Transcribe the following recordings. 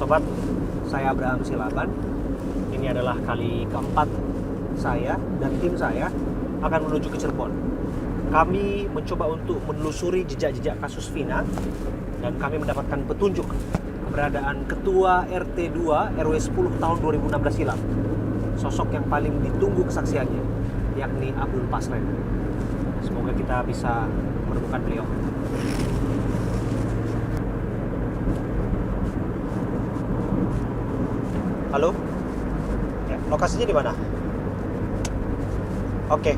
Sobat, saya Abraham Silaban. Ini adalah kali keempat saya dan tim saya akan menuju ke Cirebon. Kami mencoba untuk menelusuri jejak-jejak kasus Vina dan kami mendapatkan petunjuk keberadaan Ketua RT 2 RW 10 tahun 2016 silam. Sosok yang paling ditunggu kesaksiannya, yakni Abdul Pasren. Semoga kita bisa menemukan beliau. Halo? Ya, lokasinya di mana? Oke.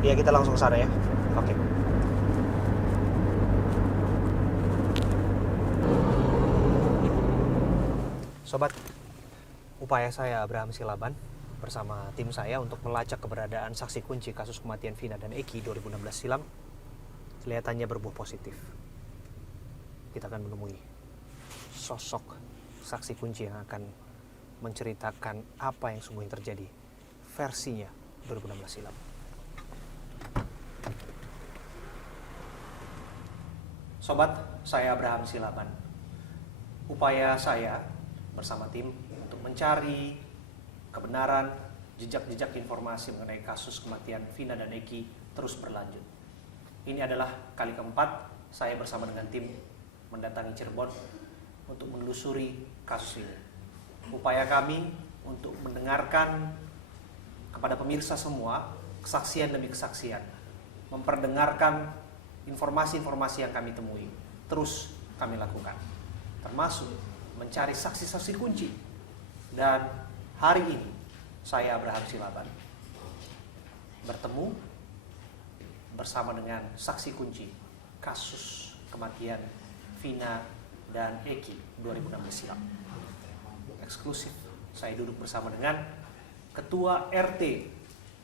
Ya, kita langsung ke sana ya. Oke. Sobat, upaya saya Abraham Silaban bersama tim saya untuk melacak keberadaan saksi kunci kasus kematian Vina dan Eki 2016 silam kelihatannya berbuah positif. Kita akan menemui sosok saksi kunci yang akan menceritakan apa yang sungguhnya terjadi versinya 2016 silam. Sobat, saya Abraham Silaban. Upaya saya bersama tim untuk mencari kebenaran jejak-jejak informasi mengenai kasus kematian Vina dan Eki terus berlanjut. Ini adalah kali keempat saya bersama dengan tim mendatangi Cirebon untuk menelusuri kasus ini. Upaya kami untuk mendengarkan kepada pemirsa semua kesaksian demi kesaksian, memperdengarkan informasi-informasi yang kami temui, terus kami lakukan, termasuk mencari saksi-saksi kunci. Dan hari ini saya Abraham Silaban bertemu bersama dengan saksi kunci kasus kematian Vina dan Eki 2016 silam. Eksklusif, saya duduk bersama dengan Ketua RT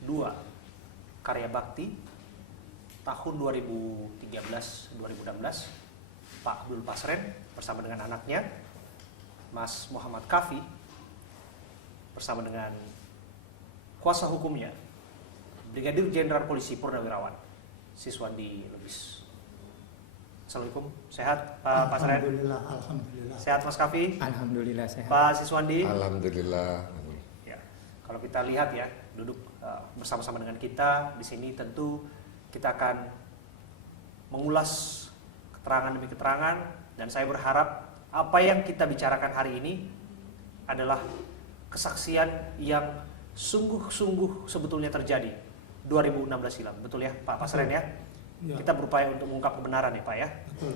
2 Karya Bakti tahun 2013-2016 Pak Abdul Pasren bersama dengan anaknya Mas Muhammad Kafi bersama dengan kuasa hukumnya Brigadir Jenderal Polisi Purnawirawan Siswandi Lubis. Assalamualaikum, sehat Pak Pasren? Alhamdulillah. Sehat Mas Kafi? Alhamdulillah sehat. Pak Siswandi? Alhamdulillah. Ya, kalau kita lihat ya, duduk bersama-sama dengan kita di sini, tentu kita akan mengulas keterangan demi keterangan, dan saya berharap apa yang kita bicarakan hari ini adalah kesaksian yang sungguh-sungguh sebetulnya terjadi 2016 silam. Betul ya Pak Pasren ya? Ya. Kita berupaya untuk mengungkap kebenaran ya Pak ya. Betul.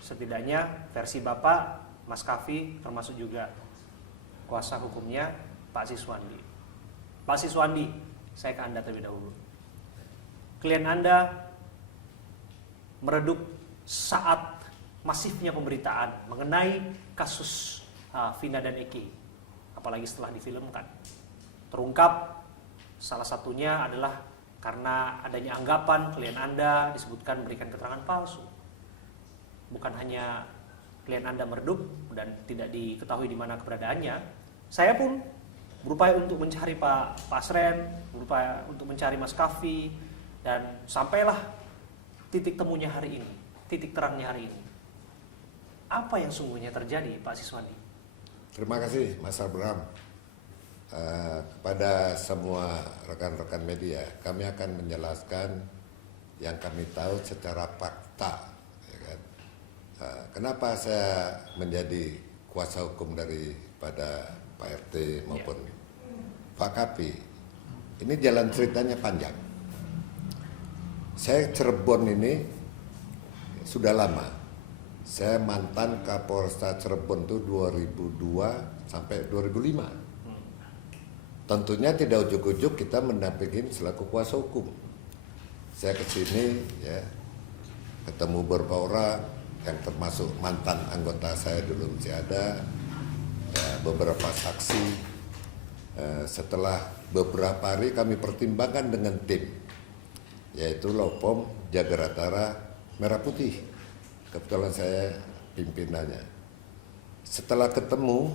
Setidaknya versi Bapak, Mas Kafi, termasuk juga kuasa hukumnya Pak Siswandi. Pak Siswandi, saya ke Anda terlebih dahulu. Klien Anda meredup saat masifnya pemberitaan mengenai kasus Vina dan Eki, apalagi setelah difilmkan. Terungkap salah satunya adalah karena adanya anggapan klien Anda disebutkan memberikan keterangan palsu. Bukan hanya klien Anda meredup dan tidak diketahui di mana keberadaannya, saya pun berupaya untuk mencari Pak Pasren, berupaya untuk mencari Mas Kafi, dan sampailah titik temunya hari ini, titik terangnya hari ini. Apa yang sungguhnya terjadi Pak Siswandi? Terima kasih Mas Abraham. Kepada semua rekan-rekan media, kami akan menjelaskan yang kami tahu secara fakta. Ya kan? Kenapa saya menjadi kuasa hukum daripada Pak RT maupun Pak Kapi? Ini jalan ceritanya panjang. Saya Cirebon ini sudah lama. Saya mantan Kapolresta Cirebon itu 2002 sampai 2005. Tentunya tidak ujuk-ujuk kita mendampingin selaku kuasa hukum. Saya kesini ya, ketemu beberapa orang yang termasuk mantan anggota saya dulu masih ada, ya, beberapa saksi. Setelah beberapa hari kami pertimbangkan dengan tim, yaitu Lopom Jaga Ratara Merah Putih. Kebetulan saya pimpinannya. Setelah ketemu,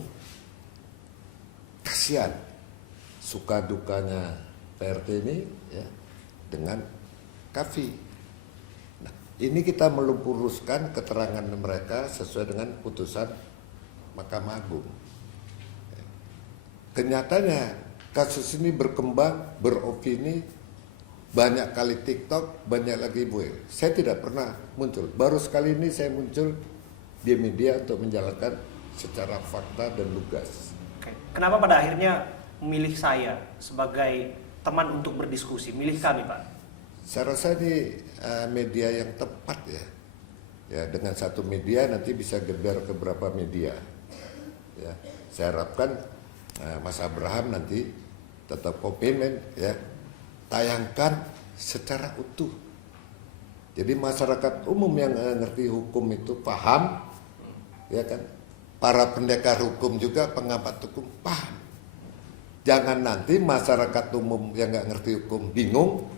kasihan suka dukanya PRT ini ya dengan Kafi. Nah, ini kita meluruskan keterangan mereka sesuai dengan putusan Mahkamah Agung. Kenyataannya kasus ini berkembang, beropini, banyak kali TikTok, banyak lagi Bu. Saya tidak pernah muncul. Baru sekali ini saya muncul di media untuk menjalankan secara fakta dan lugas. Oke. Kenapa pada akhirnya memilih saya sebagai teman untuk berdiskusi, milih kami, Pak? Saya rasa ini media yang tepat ya. Ya, dengan satu media nanti bisa geber ke beberapa media. Ya, saya harapkan Mas Abraham nanti tetap komitmen ya, tayangkan secara utuh. Jadi masyarakat umum yang ngerti hukum itu paham, ya kan? Para pendekar hukum juga, pengamat hukum paham. Jangan nanti masyarakat umum yang nggak ngerti hukum bingung,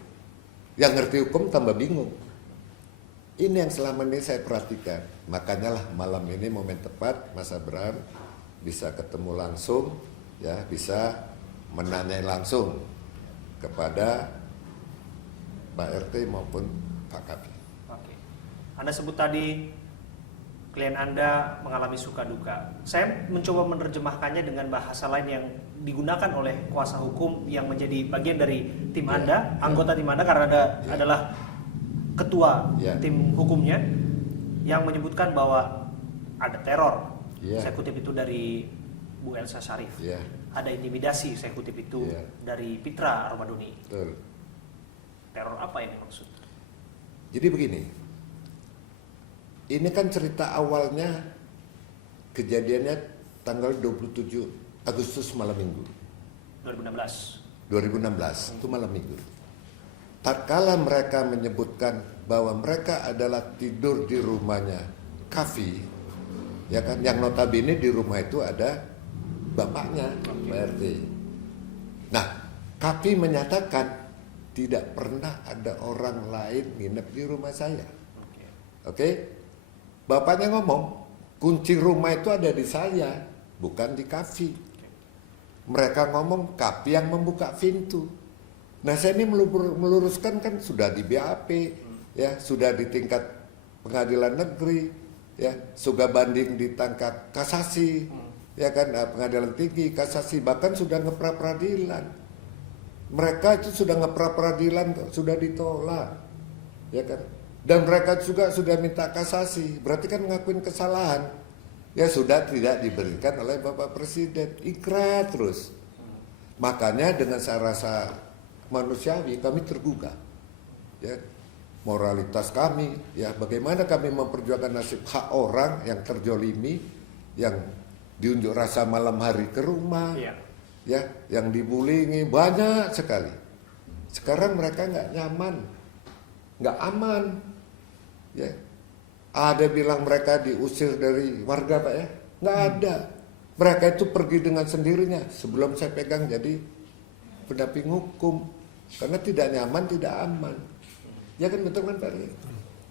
yang ngerti hukum tambah bingung. Ini yang selama ini saya perhatikan. Makanya lah malam ini momen tepat Mas Abraham bisa ketemu langsung, ya bisa menanyai langsung kepada Pak RT maupun Pak Kapi. Oke. Anda sebut tadi klien Anda mengalami suka duka. Saya mencoba menerjemahkannya dengan bahasa lain yang digunakan oleh kuasa hukum yang menjadi bagian dari tim Anda, anggota tim Anda karena Anda adalah ketua tim hukumnya, yang menyebutkan bahwa ada teror. Saya kutip itu dari Bu Elsa Syarif. Ada intimidasi, saya kutip itu dari Pitra Armadoni. Betul. Teror apa yang dimaksud? Jadi begini, ini kan cerita awalnya kejadiannya tanggal 27 Agustus malam minggu 2016 itu malam minggu. Tatkala mereka menyebutkan bahwa mereka adalah tidur di rumahnya Kafi, ya kan, yang notabene di rumah itu ada bapaknya, Pak RT. Nah, Kafi menyatakan tidak pernah ada orang lain nginep di rumah saya. Oke? Bapaknya ngomong, kunci rumah itu ada di saya, bukan di Kafi. Mereka ngomong Kafi yang membuka pintu. Nah, saya ini meluruskan kan sudah di BAP, ya, sudah di tingkat pengadilan negeri, ya, sudah banding di tingkat kasasi, ya kan, pengadilan tinggi, kasasi, bahkan sudah ngepra peradilan. Mereka itu sudah ngepra peradilan, sudah ditolak, ya kan. Dan mereka juga sudah minta kasasi, berarti kan ngakuin kesalahan. Ya sudah tidak diberikan oleh Bapak Presiden, ikrar terus. Makanya dengan saya rasa manusiawi kami tergugah, ya, moralitas kami, ya, bagaimana kami memperjuangkan nasib hak orang yang terjolimi, yang diunjuk rasa malam hari ke rumah, ya, yang dibulingi banyak sekali. Sekarang mereka nggak nyaman, nggak aman, ya. Ada bilang mereka diusir dari warga, Pak, ya? Nggak ada. Mereka itu pergi dengan sendirinya sebelum saya pegang jadi pendamping hukum. Karena tidak nyaman, tidak aman. Ya kan, betul kan, Pak?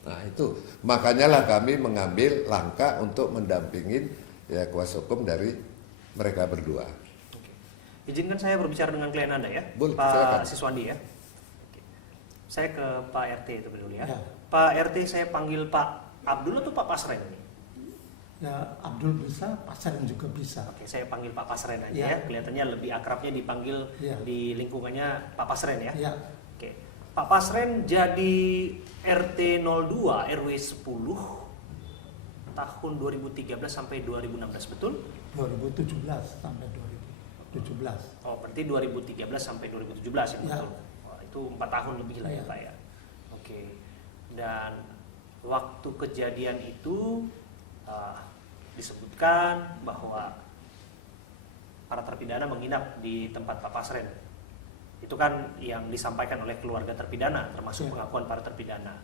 Nah itu, makanya lah kami mengambil langkah untuk mendampingin ya kuasa hukum dari mereka berdua. Izinkan saya berbicara dengan klien Anda ya, Boleh, Pak silakan. Siswandi ya. Saya ke Pak RT itu dulu ya. Ya. Pak RT saya panggil Pak Abdul atau Pak Pasren ini? Ya, Abdul bisa, Pasren juga bisa. Oke, saya panggil Pak Pasren aja Ya. ya. Kelihatannya lebih akrabnya dipanggil di lingkungannya Pak Pasren ya. Ya, Oke. Pak Pasren jadi RT 02 RW 10 tahun 2013 sampai 2016, betul? 2017 sampai 2017. Oh, berarti 2013 sampai 2017 ya, Ya. betul. Wah, itu 4 tahun lebih lah ya, Ya. Pak ya. Oke. Dan waktu kejadian itu disebutkan bahwa para terpidana menginap di tempat Pak Pasren. Itu kan yang disampaikan oleh keluarga terpidana, termasuk pengakuan para terpidana.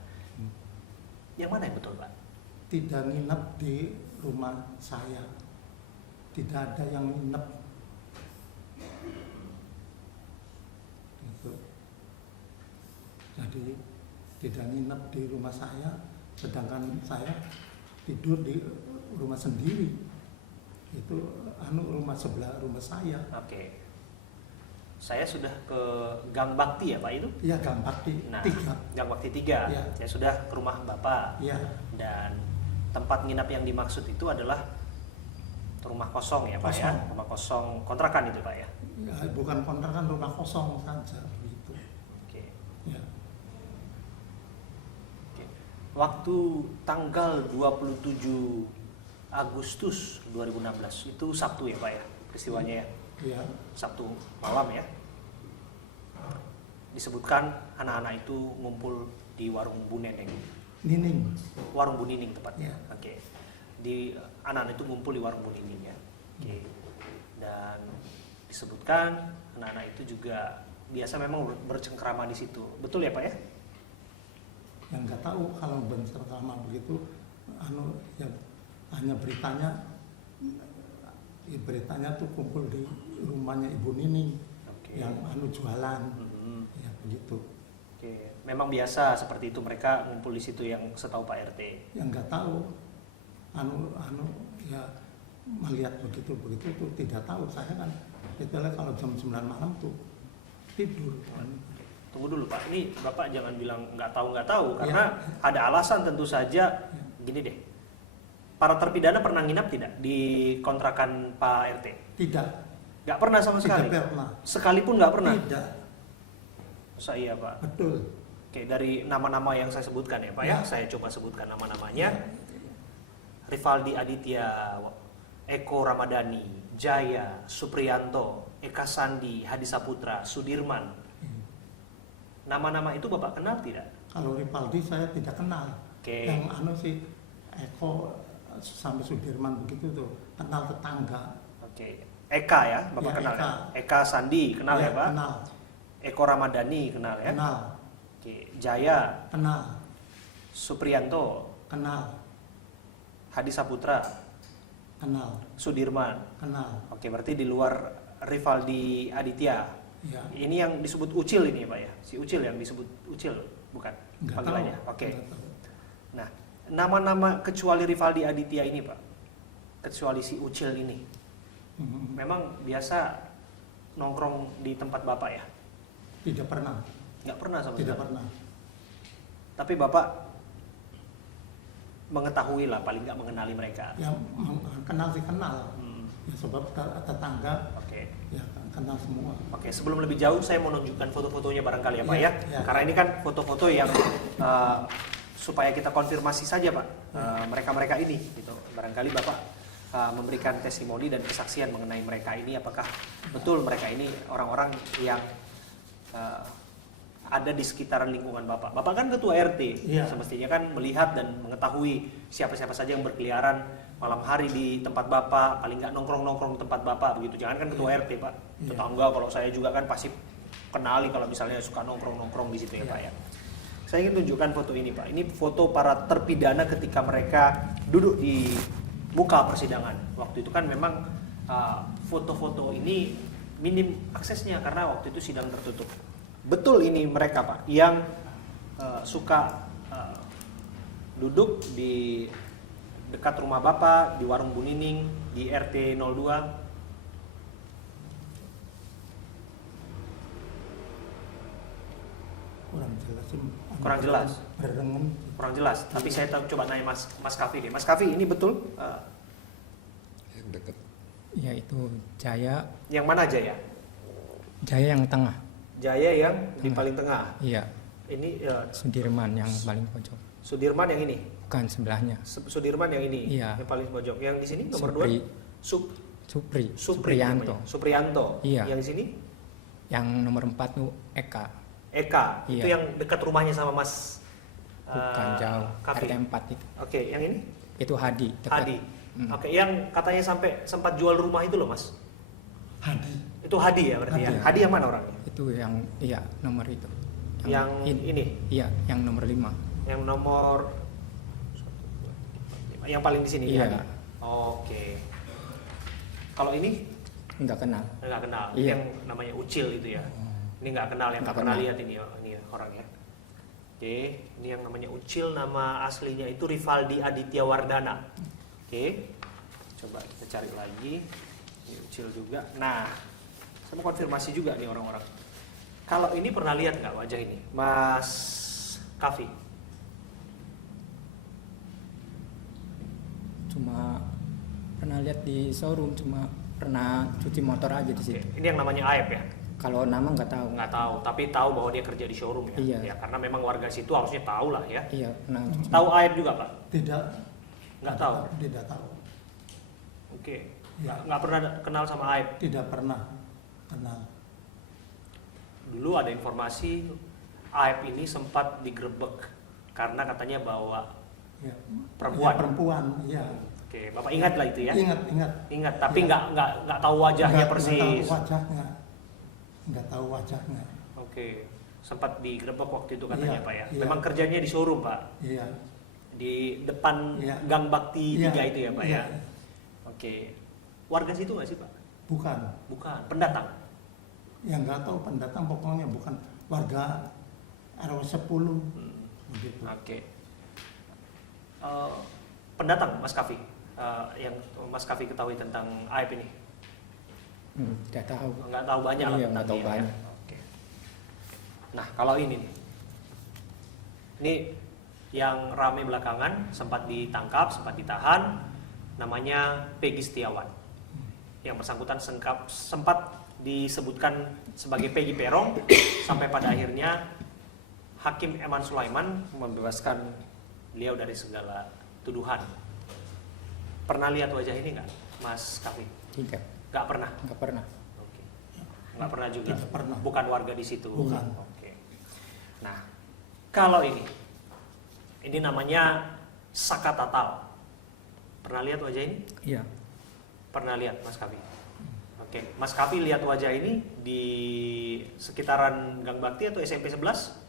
Yang mana yang betul, Pak? Tidak nginep di rumah saya. Tidak ada yang nginep. Gitu. Jadi tidak nginep di rumah saya, sedangkan saya tidur di rumah sendiri. Itu rumah sebelah rumah saya. Oke. Saya sudah ke Gang Bakti ya, Pak, itu? Iya, Gang Bakti 3. Gang Bakti 3. Ya. Saya sudah ke rumah Bapak. Iya. Dan tempat nginap yang dimaksud itu adalah rumah kosong ya Pak ya, Kosong. rumah kosong kontrakan itu Pak ya. Ya, bukan kontrakan, rumah kosong saja begitu. Oke. Ya. Oke. Waktu tanggal 27 Agustus 2016 itu Sabtu ya Pak ya peristiwanya ya, Ya, Sabtu malam ya. Disebutkan anak-anak itu ngumpul di warung Bu Neneng, Nining. warung Bu Nining tepatnya. Ya. Oke. Di anak-anak itu ngumpul di warung Bu Nining ya. Oke. Dan disebutkan anak-anak itu juga biasa memang bercengkrama di situ. Betul ya Pak ya? Yang nggak tahu kalau bercengkrama begitu, ya hanya beritanya tuh kumpul di rumahnya Ibu Nining Oke. yang jualan, Mhm. ya begitu. Oke. Memang biasa seperti itu mereka ngumpul di situ yang setahu Pak RT. Yang nggak tahu, ya melihat begitu tuh tidak tahu. Saya kan itulah kalau jam 9 malam tuh tidur kan. Tunggu dulu Pak, ini Bapak jangan bilang nggak tahu karena ada alasan tentu saja. Gini deh, para terpidana pernah nginap tidak di kontrakan Pak RT? Tidak, Nggak pernah sama sekali. tidak pernah. Sekalipun nggak pernah. Tidak, Saya Pak. betul. Oke, dari nama-nama yang saya sebutkan ya Pak ya, saya coba sebutkan nama-namanya. Rivaldi Aditya, Eko Ramadhani, Jaya, Supriyanto, Eka Sandi, Hadi Saputra, Sudirman. Nama-nama itu Bapak kenal tidak? Kalau Rivaldi saya tidak kenal. Oke. Yang sih Eko sampai Sudirman begitu tuh kenal tetangga. Oke. Eka ya, Bapak Ya, kenal Eka. ya? Eka Sandi kenal ya Pak? Kenal, Eko Ramadhani kenal ya? kenal, Oke. Jaya, kenal, Supriyanto, kenal, Hadi Saputra, kenal, Sudirman. kenal. Oke, berarti di luar Rivaldi Aditya. Ya, Ini yang disebut Ucil ini Pak ya? Si Ucil yang disebut Ucil, bukan? nggak tahu. Panggilannya. Oke. Nggak tahu. Nah, nama-nama kecuali Rivaldi Aditya ini Pak, kecuali si Ucil ini, Mhm. memang biasa nongkrong di tempat Bapak ya? Tidak pernah, Nggak pernah sama tidak sekali. pernah. Tapi Bapak mengetahui lah, paling nggak mengenali mereka. Ya kenal sih kenal. Hmm, Ya, sebab tetangga Oke. ya kenal semua. Oke, sebelum lebih jauh saya mau menunjukkan foto-fotonya barangkali ya Pak Ya, ya. ya. Karena ini kan foto-foto yang supaya kita konfirmasi saja Pak, mereka-mereka ini gitu. Barangkali Bapak memberikan testimoni dan kesaksian mengenai mereka ini, apakah betul mereka ini orang-orang yang ada di sekitaran lingkungan Bapak. Bapak kan ketua RT, Iya. semestinya kan melihat dan mengetahui siapa-siapa saja yang berkeliaran malam hari di tempat Bapak, paling nggak nongkrong-nongkrong di tempat Bapak begitu. Jangan kan ketua Iya. RT Pak, Iya. tetangga kalau saya juga kan pasti kenali kalau misalnya suka nongkrong-nongkrong di situ ya Iya. Pak ya. Saya ingin tunjukkan foto ini Pak. Ini foto para terpidana ketika mereka duduk di muka persidangan. Waktu itu kan memang foto-foto ini minim aksesnya karena waktu itu sidang tertutup. Betul ini mereka Pak yang suka duduk di dekat rumah Bapak di warung Bu Nining di RT 02. Kurang jelas. Berengen. Kurang jelas, tapi saya coba nanya Mas Kafi deh. Mas Kafi, ini betul Yang dekat. Ya itu Jaya, yang mana Jaya? Jaya yang tengah. Jaya yang di Tengah. paling tengah. Iya, Ini Sudirman yang paling pojok. Sudirman yang ini. Bukan sebelahnya. Sudirman yang ini, Iya. yang paling pojok. Yang di sini nomor Supri. 2 Supri, Supriyanto. namanya. Supriyanto. Iya. Yang di sini Yang nomor 4 tuh Eka. Eka. Itu Iya. yang dekat rumahnya sama Mas Bukan jauh. Kafi. RT 4 itu. Oke, yang ini Itu Hadi. dekat. Hadi. Hmm. Oke, yang katanya sampai sempat jual rumah itu loh Mas. Hadi. Itu Hadi ya berarti ya. Hadi. Hadi yang mana orangnya? Itu yang iya nomor itu. Yang ini. Iya, yang nomor 5. Yang nomor yang paling di sini Iya. Hadi. Oke. Kalau ini Enggak kenal. nggak kenal. Iya. Yang namanya Ucil itu ya. Ini nggak kenal, yang nggak Nggak pernah kenal. lihat ini orangnya. Oke, ini yang namanya Ucil, nama aslinya itu Rivaldi Aditya Wardana. Oke, coba kita cari lagi. Ini Ucil juga. Nah, saya mau konfirmasi juga nih orang-orang. Kalau ini pernah lihat nggak wajah ini, Mas Kafi? Cuma pernah lihat di showroom, cuma pernah cuci motor aja di Oke, situ. ini yang namanya Aep ya? Kalau nama nggak tahu. Nggak tahu, tapi tahu bahwa dia kerja di showroom ya? Iya. Ya, karena memang warga situ harusnya tahu lah ya. Iya, pernah cuci. Tahu Aep juga Pak? Tidak. Nggak tahu? Tidak tahu. Oke, Ya. nggak pernah kenal sama Aep? Tidak pernah kenal. Dulu ada informasi Aep ini sempat digerebek karena katanya bawa Ya. perempuan. Ya, perempuan, ya. Oke, Bapak ingat lah itu ya? Ingat. Ingat, tapi Ya. nggak tahu wajahnya Nggak persis. tahu wajahnya. Nggak tahu wajahnya. Oke, sempat digerebek waktu itu katanya Iya, Pak ya? iya. Memang kerjanya di showroom Pak? Iya. Di depan Iya. Gang Bakti Iya, 3 itu ya Pak iya. ya? Oke, warga situ nggak sih Pak? Bukan. Bukan, pendatang? Yang nggak tahu pendatang, pokoknya bukan warga RW 10 begitu. Oke. Pendatang Mas Kafi, yang Mas Kafi ketahui tentang Aep ini? Nggak tahu. Nggak tahu banyak lah Iya, tentang nggak tahu dia, ya? banyak. Oke. Nah kalau ini nih, ini yang rame belakangan, sempat ditangkap, sempat ditahan, namanya Peggy Setiawan. Yang bersangkutan sempat disebutkan sebagai Peggy Perong, sampai pada akhirnya Hakim Eman Sulaiman membebaskan beliau dari segala tuduhan. Pernah lihat wajah ini nggak, Mas Kafi? Tidak, Nggak pernah. nggak pernah. Oke. Nggak pernah juga. Tidak pernah. Bukan warga di situ. Bukan. Oke. Nah, kalau ini namanya Saka Tatal. Pernah lihat wajah ini? Iya, Pernah lihat, Mas Kafi? Oke, Mas Kafi lihat wajah ini di sekitaran Gang Bakti atau SMP 11?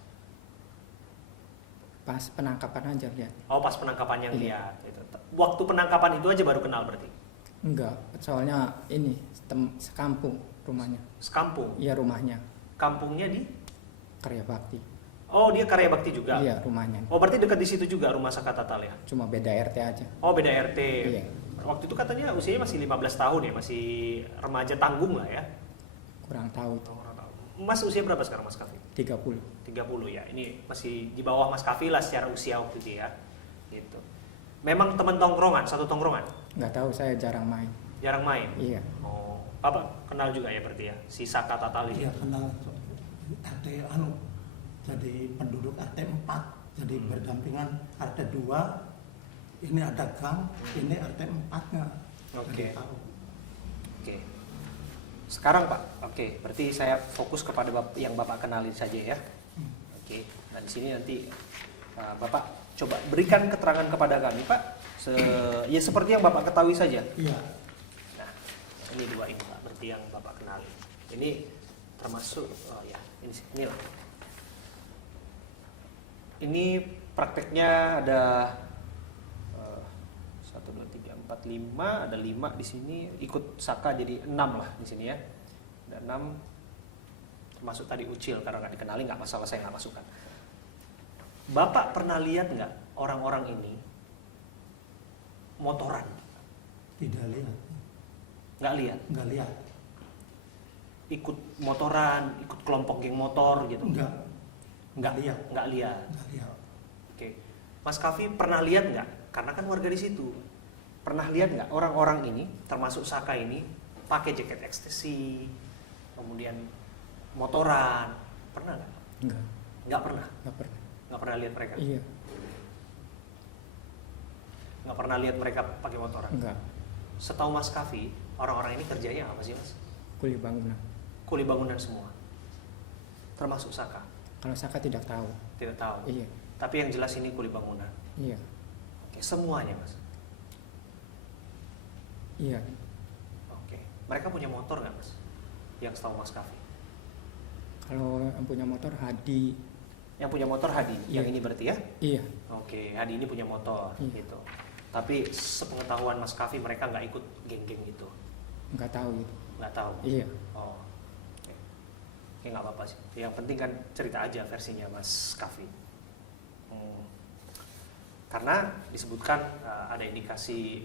pas penangkapan aja lihat. Oh, pas penangkapan yang Iya. lihat. Gitu. Waktu penangkapan itu aja baru kenal berarti? Enggak, soalnya ini sekampung rumahnya. Sekampung? Iya, rumahnya Kampungnya di? Karya Bakti. Oh, dia Karya Bakti juga? Iya, rumahnya. Oh, berarti dekat di situ juga rumah Saka Tatal ya? Cuma beda RT aja. Oh, beda RT. Iya. Waktu itu katanya usianya masih 15 tahun ya, masih remaja tanggung lah ya. Kurang tahu itu. Mas usia berapa sekarang Mas Kafi? 30. 30 ya. Ini masih di bawah Mas Kafi lah secara usia waktu itu ya. Gitu. Memang teman tongkrongan, satu tongkrongan? Nggak tahu, saya jarang main. Jarang main? Iya. Oh, Bapak kenal juga ya berarti ya, si Saka Tatal ini? Dia kenal RT jadi penduduk RT 4, jadi berdampingan RT 2. Ini ada gang, ini RT 4-nya. Oke. Jadi tahu. Oke. Sekarang Pak, oke, berarti saya fokus kepada yang Bapak kenalin saja ya. Oke, nah di sini nanti Bapak coba berikan keterangan kepada kami Pak, ya seperti yang Bapak ketahui saja. Iya. Nah, ini dua ini Pak, berarti yang Bapak kenalin. Ini termasuk, oh ya, inilah. Ini prakteknya ada 1, 2, 3, 4, 5, ada 5 di sini, ikut Saka jadi 6 lah di sini ya. Ada 6, termasuk tadi Ucil, karena nggak dikenali nggak masalah, saya nggak masukkan. Bapak pernah lihat nggak orang-orang ini motoran? Tidak lihat. Nggak lihat? Enggak lihat. Ikut motoran, ikut kelompok geng motor gitu? Enggak. Nggak lihat. Nggak lihat. Enggak lihat. Oke, Mas Kafi pernah lihat nggak? Karena kan warga di situ. Pernah lihat nggak orang-orang ini, termasuk Saka ini, pakai jaket ekstasi, kemudian motoran? Pernah nggak? Enggak, Nggak pernah. nggak pernah. Nggak pernah lihat mereka. Iya, Nggak pernah lihat mereka pakai motoran. enggak. Setahu Mas Kafi, orang-orang ini kerjanya apa sih Mas? Kuli bangunan. Kuli bangunan semua. Termasuk Saka. Kalau Saka tidak tahu. Tidak tahu. Iya, Tapi yang jelas ini kuli bangunan. iya, Oke, semuanya Mas. iya. Oke. Mereka punya motor nggak Mas? Yang setahu Mas Kafi. Kalau yang punya motor Hadi. Yang punya motor Hadi, yang Iya. ini berarti ya? Iya, Oke, Hadi ini punya motor, Iya. gitu. Tapi sepengetahuan Mas Kafi mereka nggak ikut geng-geng gitu, nggak tahu itu. nggak tahu. Iya, Oh, oke. Oke, nggak apa-apa sih. Yang penting kan cerita aja versinya Mas Kafi. Karena disebutkan ada indikasi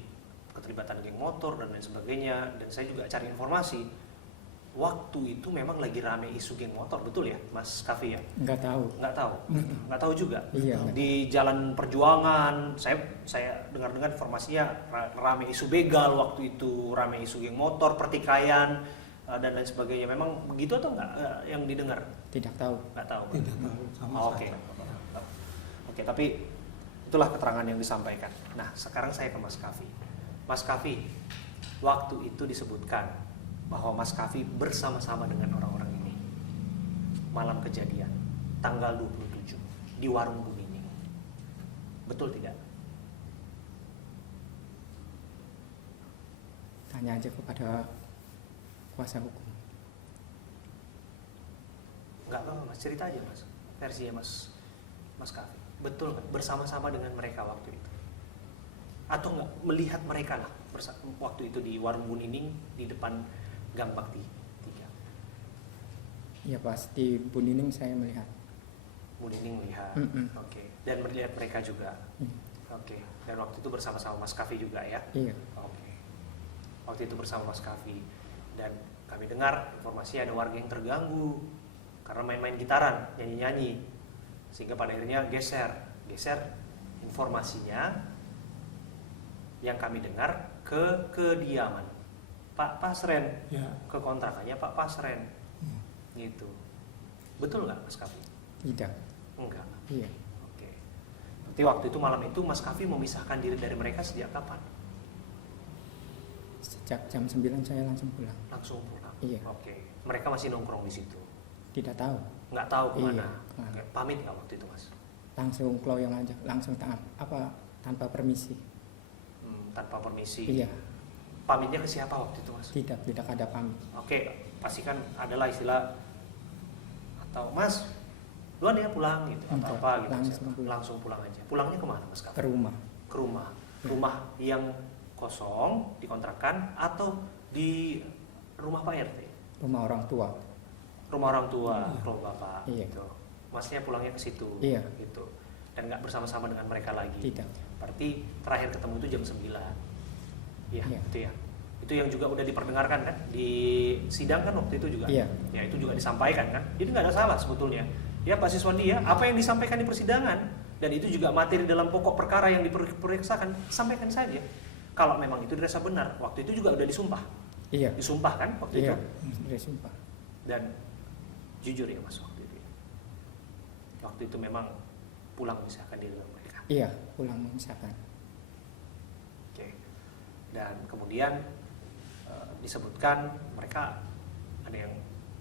keterlibatan geng motor dan lain sebagainya, dan saya juga cari informasi waktu itu memang lagi rame isu geng motor, betul ya Mas Kavi ya? Nggak tahu. Nggak tahu juga. Iya. Di Jalan Perjuangan, saya dengar-dengar informasinya rame isu begal waktu itu, rame isu geng motor, pertikaian dan lain sebagainya. Memang begitu atau nggak yang didengar? Tidak tahu. Nggak tahu. Tidak tahu sama Oke. saya. Oke, tapi itulah keterangan yang disampaikan. Nah, sekarang saya ke Mas Kavi. Mas Kavi, waktu itu disebutkan bahwa Mas Kavi bersama-sama dengan orang-orang ini malam kejadian tanggal 27 di warung Bu Nining. Betul tidak? Tanya aja kepada kuasa hukum. Enggak apa-apa Mas, cerita aja Mas. Versinya Mas Kavi. Betul nggak bersama-sama dengan mereka waktu itu? Atau nggak melihat mereka lah waktu itu di warung Bu Nining di depan Gang Bakti 3? Ya pasti Bu Nining saya melihat. Bu Nining melihat. Mm-mm. Oke. Dan melihat mereka juga. Mm. Oke. Dan waktu itu bersama-sama Mas Kavi juga ya? Iya. Oke. Waktu itu bersama Mas Kavi. Dan kami dengar informasi ada warga yang terganggu karena main-main gitaran, nyanyi-nyanyi. Sehingga pada akhirnya geser informasinya yang kami dengar ke kediaman Pak Pasren, Ya. ke kontrakannya Pak Pasren. Gitu. Betul nggak Mas Kavi? Tidak. Enggak. Iya. Oke. Berarti waktu itu malam itu Mas Kavi memisahkan diri dari mereka sejak kapan? Sejak jam 9 saya langsung pulang. Langsung pulang. Iya. Oke. Mereka masih nongkrong di situ. Tidak tahu. Nggak tahu kemana. Iya, kemana. Oke. Pamit nggak waktu itu Mas? Langsung keloyong aja, langsung tanpa permisi. Tanpa permisi. Iya. Pamitnya ke siapa waktu itu Mas? Tidak ada pamit. Oke. Pasti kan adalah istilah atau Mas duluan ya pulang gitu atau Enggak, apa gitu. langsung pulang. Langsung pulang aja. Pulangnya kemana Mas Kavi? Ke rumah. Ke rumah. Ya. Rumah yang kosong dikontrakan atau di rumah Pak RT? Rumah orang tua. Rumah orang tua, rumah bapak. Iya. Gitu. Masnya pulangnya ke situ. Iya. Gitu. Dan nggak bersama-sama dengan mereka lagi. Tidak. Berarti terakhir ketemu itu jam 9. Iya, Iya. itu ya. Itu yang juga udah diperdengarkan kan di sidang kan waktu itu juga. Iya. Ya itu juga disampaikan kan. Jadi nggak ada salah sebetulnya. Ya Pak Siswandi ya, apa yang disampaikan di persidangan dan itu juga materi dalam pokok perkara yang diperiksakan, sampaikan saja. Kalau memang itu dirasa benar, waktu itu juga udah disumpah. Iya. Disumpah kan waktu Iya. itu. Sudah sumpah. Dan jujur ya Mas waktu itu. Waktu itu memang pulang misalkan diri dengan mereka. Iya, pulang misalkan. Oke. Dan kemudian disebutkan mereka ada yang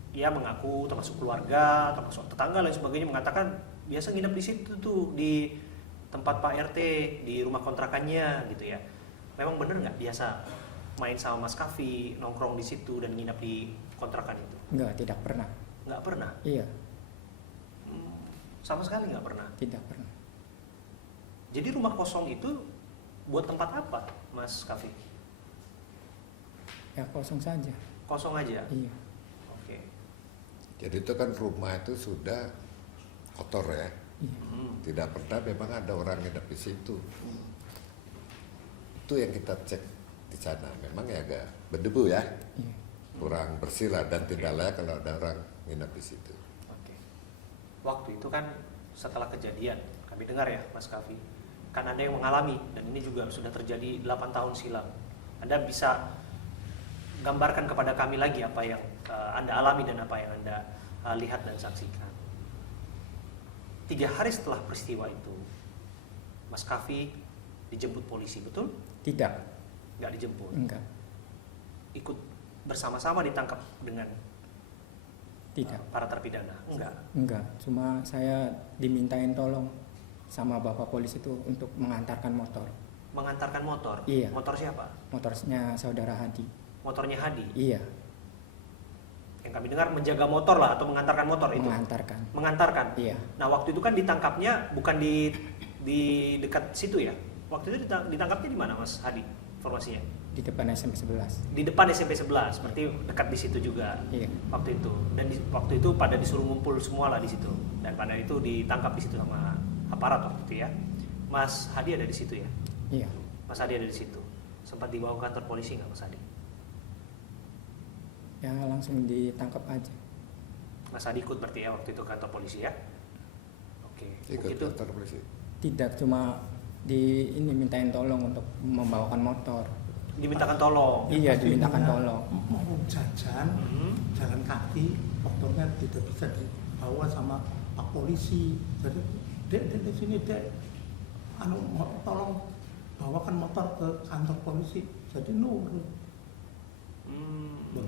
ia mengaku termasuk keluarga, termasuk tetangga dan sebagainya mengatakan biasa nginep di situ tuh di tempat Pak RT di rumah kontrakannya gitu ya. Memang bener nggak biasa main sama Mas Kavi nongkrong di situ dan nginep di kontrakan itu? Enggak, tidak pernah. Nggak pernah. Iya, Sama sekali nggak pernah. tidak pernah. Jadi rumah kosong itu buat tempat apa, Mas Kavi? Ya kosong saja. Kosong aja. Iya. Oke. Jadi itu kan rumah itu sudah kotor ya. Iya. Tidak pernah memang ada orang nginep di situ. Itu yang kita cek di sana. Memang ya agak berdebu ya. Iya. Kurang bersih lah dan tidak layak kalau ada orang nginep di situ. Oke. Waktu itu kan setelah kejadian, kami dengar ya Mas Kavi, kan Anda yang mengalami dan ini juga sudah terjadi 8 tahun silam. Anda bisa gambarkan kepada kami lagi apa yang Anda alami dan apa yang Anda lihat dan saksikan. 3 hari setelah peristiwa itu, Mas Kavi dijemput polisi, betul? Tidak. Nggak dijemput. Enggak. Ikut bersama-sama ditangkap dengan Tidak. para terpidana? Enggak. Enggak. Cuma saya dimintain tolong sama bapak polisi itu untuk mengantarkan motor. Mengantarkan motor? Iya. Motor siapa? Motornya saudara Hadi. Motornya Hadi? Iya. Yang kami dengar menjaga motor lah atau mengantarkan motor itu? Mengantarkan. Mengantarkan? Iya. Nah waktu itu kan ditangkapnya bukan di dekat situ ya? Waktu itu ditangkapnya di mana Mas Hadi informasinya? Di depan SMP 11. Di depan SMP 11, berarti dekat di situ juga Iya. waktu itu. Dan waktu itu pada disuruh ngumpul semua lah di situ. Dan pada itu ditangkap di situ sama aparat waktu itu ya. Mas Hadi ada di situ ya? Iya. Mas Hadi ada di situ. Sempat dibawa ke kantor polisi nggak Mas Hadi? Ya langsung ditangkap aja. Mas Adi ikut berarti ya waktu itu ke kantor polisi ya? Oke. Ikut Itu kantor polisi. Tidak, cuma ini mintain tolong untuk membawakan motor. dimintakan tolong. Iya, Pasti dimintakan punya tolong. Mau jajan, jalan kaki, motornya tidak bisa dibawa sama Pak Polisi. Jadi, dek di sini dek, tolong bawakan motor ke kantor polisi. Jadi nurut.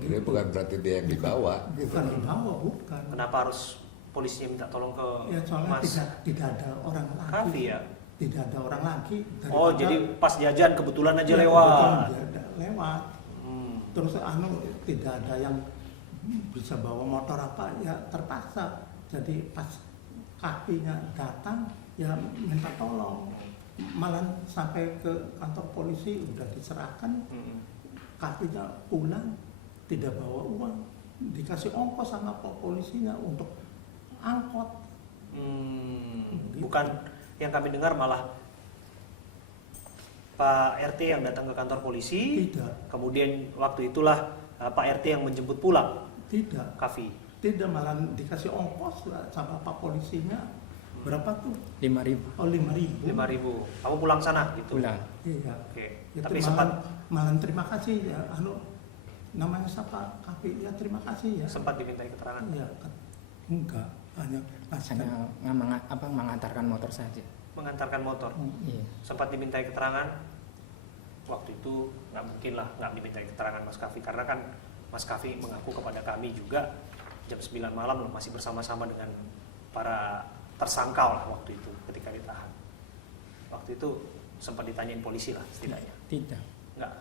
Dia bukan berarti dia yang dibawa. Bukan dibawa, bukan. Kenapa harus polisinya minta tolong ke Ya soalnya Mas tidak ada orang lagi. Kavi ya? Tidak ada orang lagi. Oh, Daripada- jadi pas jajan kebetulan aja Ya, lewat. kebetulan dia ada lewat. Hmm. Terus tidak ada yang bisa bawa motor apa, ya terpaksa. Jadi pas kakinya datang, ya minta tolong. Malah sampai ke kantor polisi udah diserahkan, kakinya pulang, tidak bawa uang, dikasih ongkos sama Pak Polisinya untuk angkot. Gitu. Bukan yang kami dengar malah Pak RT yang datang ke kantor polisi, Tidak, kemudian waktu itulah Pak RT yang menjemput pulang tidak, Kavi. tidak, malah dikasih ongkos lah sama Pak Polisinya. Berapa tuh? 5.000 Oh, 5.000. 5.000. Kamu pulang sana gitu. pulang. Iya. Oke. Itu Tapi sempat malah terima kasih ya, namanya siapa? Kapi, ya terima kasih ya. sempat dimintai keterangan. Iya, enggak, hanya Hanya mengantarkan motor saja. Mengantarkan motor. Iya. Sempat dimintai keterangan. Waktu itu nggak mungkin lah nggak dimintai keterangan Mas Kavi, karena kan Mas Kavi mengaku kepada kami juga jam 9 malam masih bersama-sama dengan para tersangka lah waktu itu ketika ditahan. Waktu itu sempat ditanyain polisi lah setidaknya. Tidak. Enggak.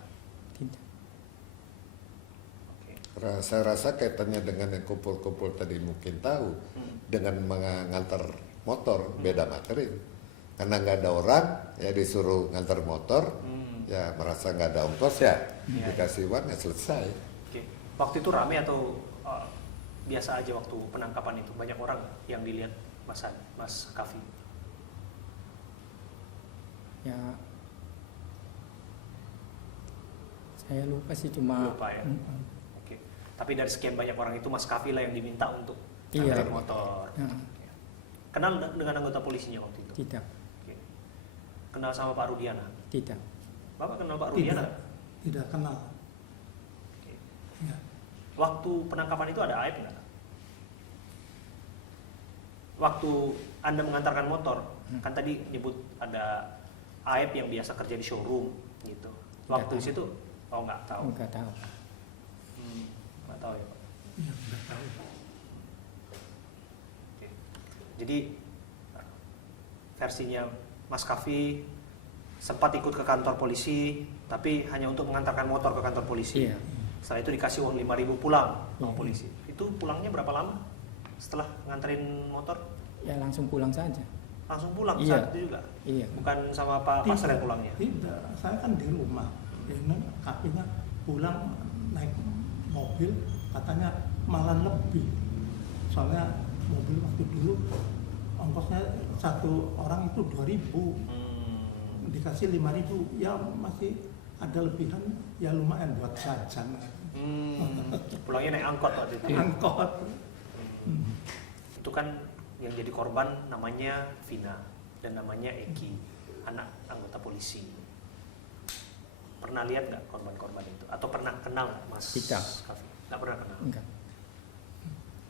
Tidak. Oke. Saya rasa kaitannya dengan yang kumpul-kumpul tadi mungkin tahu, dengan mengantar motor beda materi. Karena nggak ada orang, ya disuruh ngantar motor, ya merasa nggak ada ongkos ya, dikasih uang ya selesai. Oke. Waktu itu rame atau biasa aja waktu penangkapan itu? Banyak orang yang dilihat Mas Kavi? Ya saya lupa sih, cuma Lupa ya? Oke. Tapi dari sekian banyak orang itu Mas Kavi lah yang diminta untuk Iya. nganterin motor. Oke. Kenal dengan anggota polisinya waktu itu? tidak. Oke. Kenal sama Pak Rudiana? Tidak. Bapak kenal Pak tidak, Rudiana? tidak kenal. Oke. Ya. Waktu penangkapan itu ada aib nggak? Waktu Anda mengantarkan motor, kan tadi nyebut ada aib yang biasa kerja di showroom gitu. Waktu Nggak di situ, oh nggak tahu. Enggak tahu. Nggak tahu ya Pak. Iya, nggak tahu. Oke. Jadi versinya Mas Kavi sempat ikut ke kantor polisi, tapi hanya untuk mengantarkan motor ke kantor polisi. Iya. Setelah itu dikasih uang 5.000 pulang sama Iya. polisi. Itu pulangnya berapa lama setelah nganterin motor? Ya langsung pulang saja. Langsung pulang Iya. saat itu juga? Iya. Bukan sama Pak Pasar yang pulangnya? Tidak, saya kan di rumah. Ini kakinya pulang naik mobil, katanya malah lebih. Soalnya mobil waktu dulu ongkosnya satu orang itu 2.000, dikasih 5.000, ya masih ada lebihan, ya lumayan buat jajan. Pulangnya naik angkot waktu itu? Angkot. Itu kan yang jadi korban namanya Vina dan namanya Eki, anak anggota polisi. Pernah lihat nggak korban-korban itu? Atau pernah kenal nggak Mas Tidak. Kavi? Nggak pernah kenal? Enggak.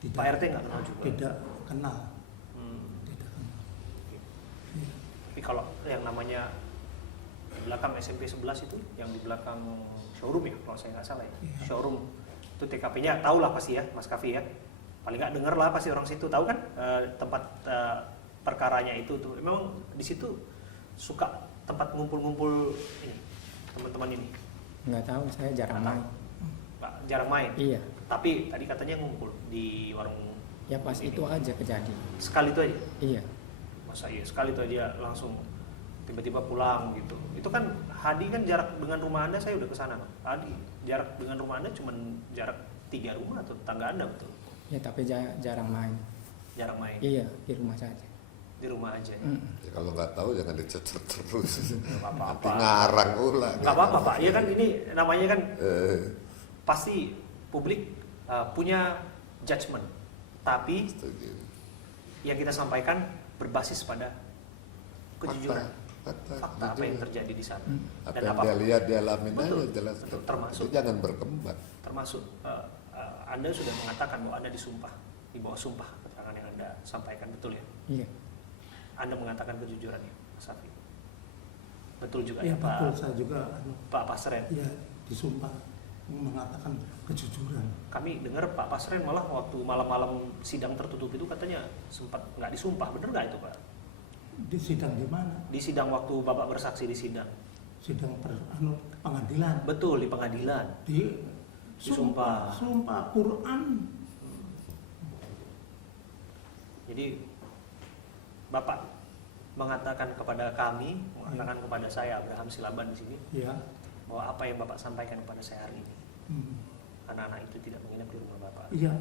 Tidak, Pak RT nggak kenal juga? tidak kenal. Hmm. Tidak kenal. Tapi kalau yang namanya di belakang SMP 11 itu, yang di belakang showroom ya, kalau saya nggak salah ya, Iya. showroom itu TKP-nya tahu lah pasti ya, Mas Kavi ya. Paling nggak denger lah pasti orang situ, tahu kan tempat perkaranya itu tuh. Memang di situ suka tempat ngumpul-ngumpul ini teman-teman ini. Enggak tahu, saya jarang Nggak main. Pak, jarang main. Iya. Tapi tadi katanya ngumpul di warung. Ya pas ini. itu aja kejadian. Sekali itu aja. Iya. Masa iya sekali itu aja langsung tiba-tiba pulang gitu. Itu kan Hadi kan jarak dengan rumah Anda, saya udah kesana Pak. Hadi jarak dengan rumah Anda cuma jarak 3 rumah atau tetangga Anda betul? Ya tapi jarang main. Jarang main. Iya, di rumah saja. Di rumah aja. Ya, kalau nggak tahu jangan dicecer terus. Nggak Nanti apa-apa. ngarang ulang. Nggak apa-apa Pak. Iya kan ini namanya kan Eh, pasti publik punya judgement, tapi Setuju. yang kita sampaikan berbasis pada kejujuran, Fakta, apa yang jujur. terjadi di sana. Apa Dan yang apa dia lihat, dia alamin Betul, aja jelas. betul, termasuk. Jadi jangan berkembang. termasuk Anda sudah mengatakan bahwa Anda disumpah, di bawah sumpah keterangan yang Anda sampaikan, betul ya? Iya. Anda mengatakan kejujuran ya, Mas Safi. Betul juga Ya ya, betul, Pak, saya juga Pak Pasren. ya disumpah mengatakan kejujuran. Kami dengar Pak Pasren malah waktu malam-malam sidang tertutup itu katanya sempat nggak disumpah, bener nggak itu Pak? Di sidang di mana? Di sidang waktu Bapak bersaksi di sidang. Sidang pengadilan. Betul, di pengadilan. Di Disumpah. sumpah Quran. Jadi Bapak mengatakan kepada kami, mengatakan kepada saya Abraham Silaban di sini Ya. bahwa apa yang Bapak sampaikan kepada saya hari ini, Hmm. anak-anak itu tidak menginap di rumah Bapak. Iya.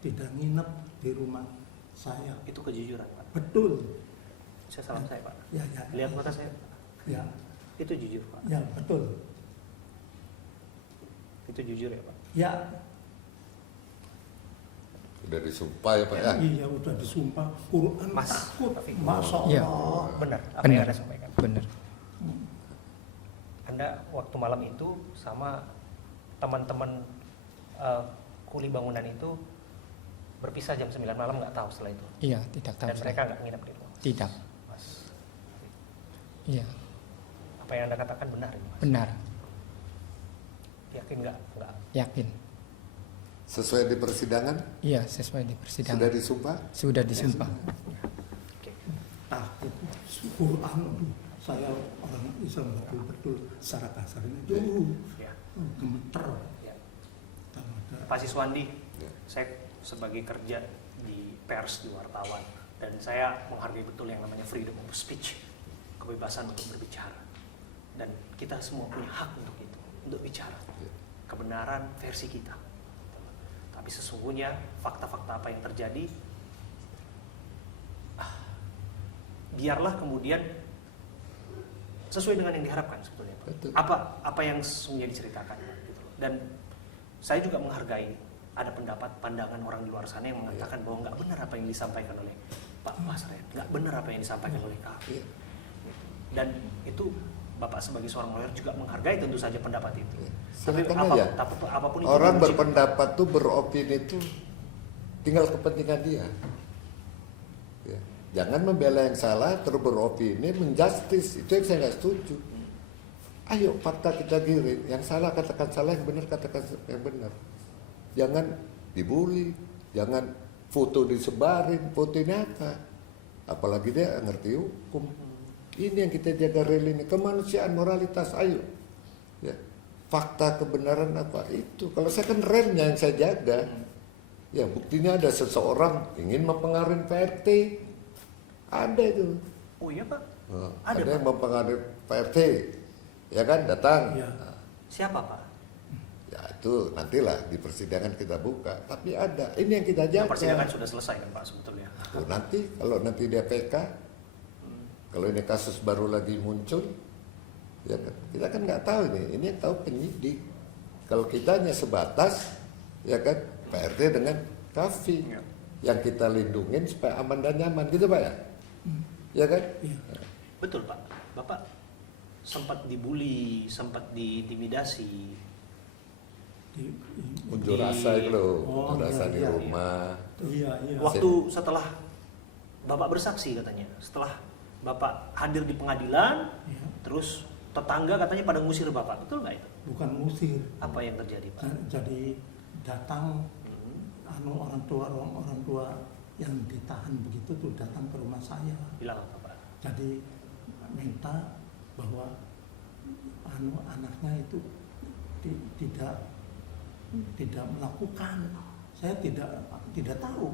Tidak nginep di rumah saya. Itu kejujuran Pak. Betul. Saya salam saya Pak. Ya, ya. Lihat mata saya. Ya, Itu jujur Pak. ya betul. Itu jujur ya Pak. Ya, Udah disumpah ya Pak ya. iya udah disumpah Quran Mas, takut. tapi- Masya Iya. Allah. Benar apa Benar. yang Anda sampaikan. Benar. Anda waktu malam itu sama teman-teman kuli bangunan itu berpisah jam 9 malam, nggak tahu setelah itu. Iya, tidak tahu. Dan saya. mereka nggak nginap di rumah. Tidak. Mas, Iya, apa yang Anda katakan benar ini Mas? benar. Yakin nggak? Nggak. Yakin. Sesuai di persidangan, Iya, sesuai di persidangan. sudah disumpah. Sudah disumpah. Oke. Takut. Quran, aduh, saya orang Islam betul-betul secara kasarnya itu Ya. gemeter. Ya. Sama ada- Pak Siswandi, Ya. saya sebagai kerja di pers, di wartawan, dan saya menghargai betul yang namanya freedom of speech, kebebasan untuk berbicara. Dan kita semua punya hak untuk itu, untuk bicara Ya. kebenaran versi kita. Tapi sesungguhnya fakta-fakta apa yang terjadi, biarlah kemudian sesuai dengan yang diharapkan sebetulnya Pak. Betul. Apa yang sesungguhnya diceritakan gitu loh. Dan saya juga menghargai ada pendapat pandangan orang di luar sana yang mengatakan bahwa nggak benar apa yang disampaikan oleh Pak Pasren, nggak benar apa yang disampaikan oleh kami. Iya. Dan itu Bapak sebagai seorang lawyer juga menghargai tentu saja pendapat itu. Iya. Tapi Silakan aja. apapun itu Orang diuji. berpendapat tuh, beropini tuh tinggal kepentingan dia. Ya. Jangan membela yang salah terus beropini menjustis, itu yang saya nggak setuju. Ayo fakta kita giring, yang salah katakan salah, yang benar katakan yang benar. Jangan dibully, jangan foto disebarin, foto ini apa? Apalagi dia ngerti hukum. Ini yang kita jaga real ini, kemanusiaan, moralitas, ayo. Ya. Fakta kebenaran apa itu? Kalau saya kan remnya yang saya jaga. Ya buktinya ada seseorang ingin mempengaruhi PRT. Ada itu. Oh iya Pak, Oh, Ada, ada Pak. yang mempengaruhi PRT. Ya kan datang. Iya. Nah, siapa Pak? ya itu nantilah di persidangan kita buka. Tapi ada. Ini yang kita jaga. Yang persidangan sudah selesai kan Pak sebetulnya. Tuh, nanti kalau nanti dia PK, kalau ini kasus baru lagi muncul, ya kan, kita kan nggak tahu ini yang tahu penyidik. Kalau kita hanya sebatas, ya kan, PRT dengan Kafi, Ya. yang kita lindungin supaya aman dan nyaman, gitu Pak ya, ya kan? Iya. Betul Pak, Bapak sempat dibully, sempat diintimidasi. Unjuk Di- rasa itu loh, Oh, unjuk rasa iya, di iya. rumah. Iya, iya. Waktu setelah Bapak bersaksi katanya, setelah Bapak hadir di pengadilan, Iya. terus tetangga katanya pada ngusir Bapak, betul nggak itu? Bukan musir. Apa yang terjadi Pak? Jadi datang orang tua yang ditahan begitu tuh datang ke rumah saya. Bilang apa Pak? Jadi minta bahwa anaknya itu tidak melakukan. Saya tidak tahu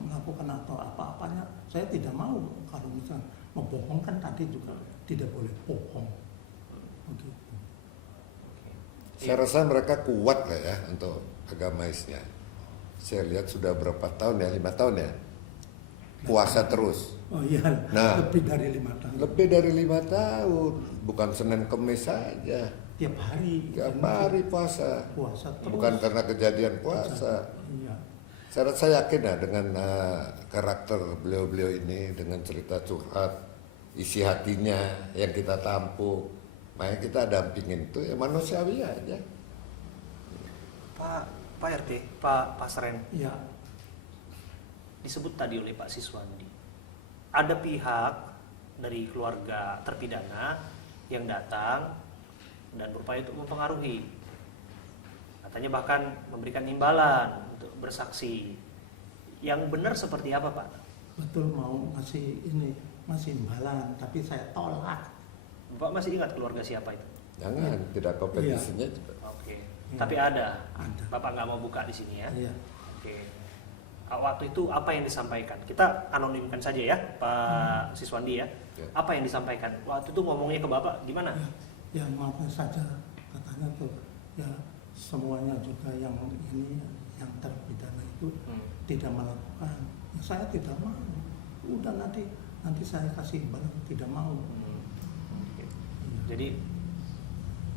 melakukan atau apa-apanya. Saya tidak mau. Kalau misalnya mau bohong kan tadi juga tidak boleh bohong. Begitu. Saya rasa mereka kuat lah ya untuk agamanya. Saya lihat sudah berapa tahun ya, 5 tahun ya, puasa terus. Oh iya, Nah. lebih dari 5 tahun. Lebih dari 5 tahun, bukan Senin Kemis saja. tiap hari. Tiap hari puasa. Puasa terus. Bukan karena kejadian puasa. Iya. Saya yakin ya dengan karakter beliau-beliau ini, dengan cerita curhat, isi hatinya yang kita tampung, makanya kita dampingin itu ya manusiawi aja. Pak RT, Pak Sren, Iya. disebut tadi oleh Pak Siswandi, ada pihak dari keluarga terpidana yang datang dan berupaya untuk mempengaruhi, katanya bahkan memberikan imbalan untuk bersaksi. Yang benar seperti apa, Pak? Betul mau ngasih ini, ngasih imbalan, tapi saya tolak. Bapak masih ingat keluarga siapa itu? Jangan, tidak kompetisinya juga. Oke. Iya. Tapi ada. Ada. Bapak nggak mau buka di sini ya? Iya. Oke. Waktu itu apa yang disampaikan? Kita anonimkan saja ya, Pak Siswandi ya. Ya. Apa yang disampaikan? Waktu itu ngomongnya ke Bapak gimana? Ya maaf saja katanya tuh ya semuanya juga yang ini yang terpidana itu tidak melakukan. Ya, saya tidak mau. Udah nanti saya kasih imbalan, tidak mau. Oke. Jadi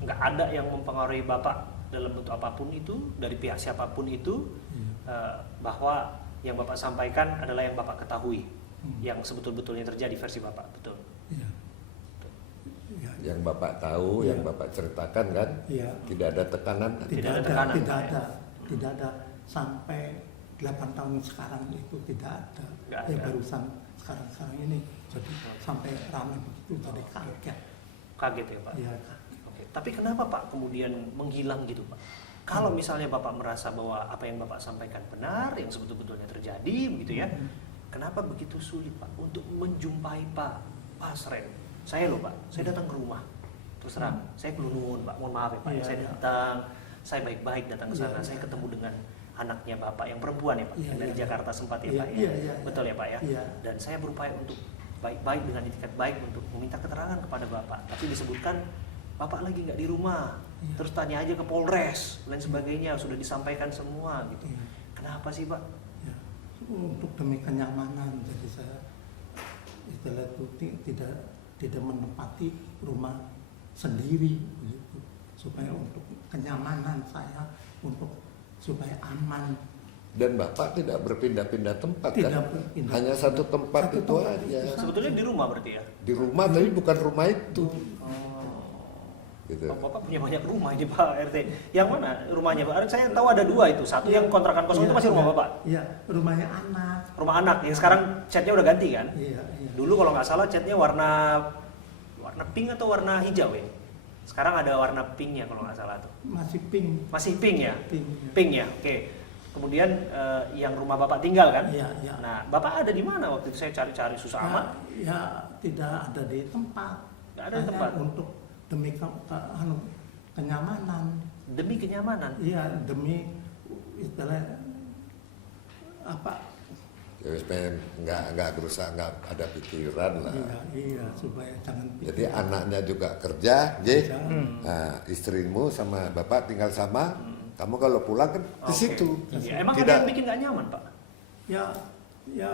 nggak ada yang mempengaruhi Bapak dalam bentuk apapun itu, dari pihak siapapun itu, bahwa yang Bapak sampaikan adalah yang Bapak ketahui, yang sebetul-betulnya terjadi versi Bapak, betul? Iya. Ya, Yang Bapak tahu, Iya. yang Bapak ceritakan kan, Iya. tidak ada tekanan. Tidak ada tekanan, tidak Pak, ya? ada, tidak ada sampai 8 tahun sekarang itu tidak ada. Nggak Ya ada. barusan sekarang ini jadi sampai ramai begitu jadi kaget. Kaget ya Pak? Ya, Oke. Tapi kenapa Pak kemudian menghilang gitu Pak? Kalau misalnya Bapak merasa bahwa apa yang Bapak sampaikan benar, yang sebetul-betulnya terjadi begitu ya, kenapa begitu sulit Pak untuk menjumpai Pak Sren? Saya loh Pak, saya datang ke rumah, terus terang, saya kelunun Pak, mohon maaf ya Pak, Iya, saya iya. datang, saya baik-baik datang ke sana, Iya, saya iya. ketemu dengan anaknya Bapak yang perempuan ya Pak, Iya, yang dari iya. Jakarta sempat ya Iya, Pak ya, iya, iya, betul ya Pak ya, iya. dan saya berupaya untuk baik-baik dengan etikat baik untuk meminta keterangan kepada Bapak, tapi disebutkan Bapak lagi nggak di rumah, Iya. terus tanya aja ke Polres dan sebagainya, sudah disampaikan semua gitu. Iya. Kenapa sih Pak? ya. Untuk demi kenyamanan, jadi saya istilah itu tidak menempati rumah sendiri begitu, supaya untuk kenyamanan saya, untuk supaya aman. Dan Bapak tidak berpindah-pindah tempat Tidak kan? berpindah. Hanya satu tempat Satu itu tempat aja. itu. Sebetulnya di rumah berarti ya? Di rumah tapi bukan rumah itu. Gitu. Oh, Bapak punya banyak rumah ini Pak RT. Yang mana rumahnya Pak? Saya tahu ada dua itu. Satu yang kontrakan kosong itu masih rumah Bapak. Iya, rumahnya anak. Rumah anak yang sekarang catnya udah ganti kan? Iya, iya. Dulu kalau nggak salah catnya warna pink atau warna hijau ya. Sekarang ada warna pinknya kalau nggak salah tuh. Masih pink. Masih pink ya? Pink, ya. Pink ya. Oke. Kemudian yang rumah Bapak tinggal kan? Iya, iya. Nah, Bapak ada di mana waktu itu? Saya cari-cari susah amat. Ya, tidak ada di tempat. Nggak ada di Hanya tempat. Untuk demi kenyamanan. Demi kenyamanan. Iya, demi istilah apa? Ya wis pengen nggak berusaha, nggak ada pikiran lah. Iya, iya, supaya jangan Jadi anaknya juga kerja, J. Kerja. Nah, istrimu sama bapak tinggal sama. Kamu kalau pulang kan di Oke. situ. Iya, emang Tidak- ada yang bikin nggak nyaman Pak? ya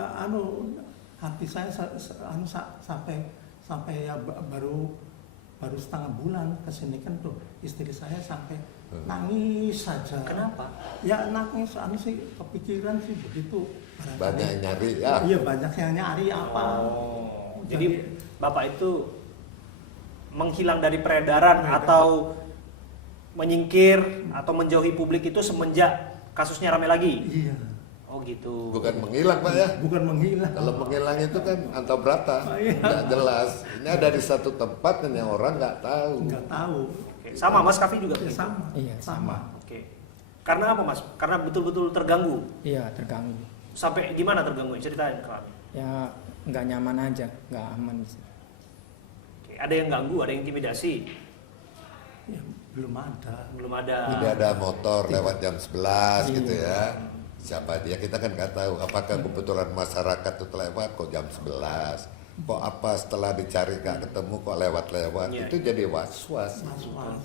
hati saya sampai ya baru setengah bulan kesini kan tuh istri saya sampai nangis saja. Kenapa? Ya nangis, sih kepikiran sih begitu. Banyak yang nyari ya. Iya, banyak yang nyari apa. Oh, jadi Bapak itu menghilang dari peredaran atau menyingkir atau menjauhi publik itu semenjak kasusnya rame lagi? Iya, Oh gitu. Bukan menghilang Pak ya. bukan menghilang. Kalau menghilang itu kan antabrata, Oh, iya. nggak jelas. Ini ada di satu tempat dan yang orang nggak tahu. Nggak tahu. Oke. Sama Mas Kafi juga Ya, begitu? sama. Iya, sama. Oke. Karena apa Mas? Karena betul-betul terganggu. Iya, terganggu. Sampai gimana terganggu? Ceritain ke kami. Ya nggak nyaman aja, nggak aman. Oke. Ada yang ganggu, ada yang intimidasi. Ya, belum ada. Belum ada. Jadi ada motor lewat jam 11 Iya. gitu ya. Siapa dia, kita kan nggak tahu apakah kebetulan masyarakat itu lewat kok jam 11. Kok apa setelah dicari nggak ketemu kok lewat-lewat. Iya. Itu jadi was-was. Was-was.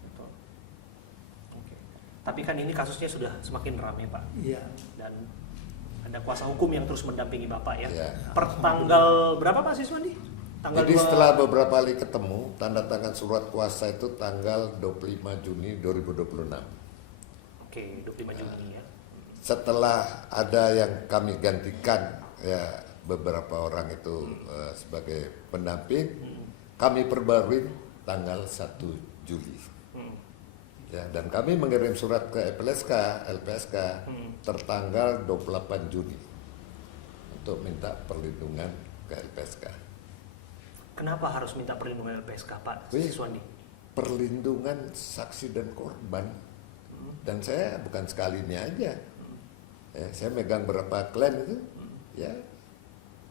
Betul. Oke. Tapi kan ini kasusnya sudah semakin ramai Pak. Iya. Dan ada kuasa hukum yang terus mendampingi Bapak ya. Iya. Per tanggal berapa Pak Siswandi? Tanggal Jadi 2 setelah beberapa kali ketemu, tanda tangan surat kuasa itu tanggal 25 Juni 2026. Oke, 25 Juni ya. Setelah ada yang kami gantikan, ya beberapa orang itu sebagai pendamping, kami perbarui tanggal 1 Juli. Ya, dan kami mengirim surat ke LPSK tertanggal 28 Juni untuk minta perlindungan ke LPSK. Kenapa harus minta perlindungan LPSK, Pak Wih. Siswandi? Perlindungan saksi dan korban. Dan saya bukan sekali ini aja. Ya, saya megang berapa klaim itu, ya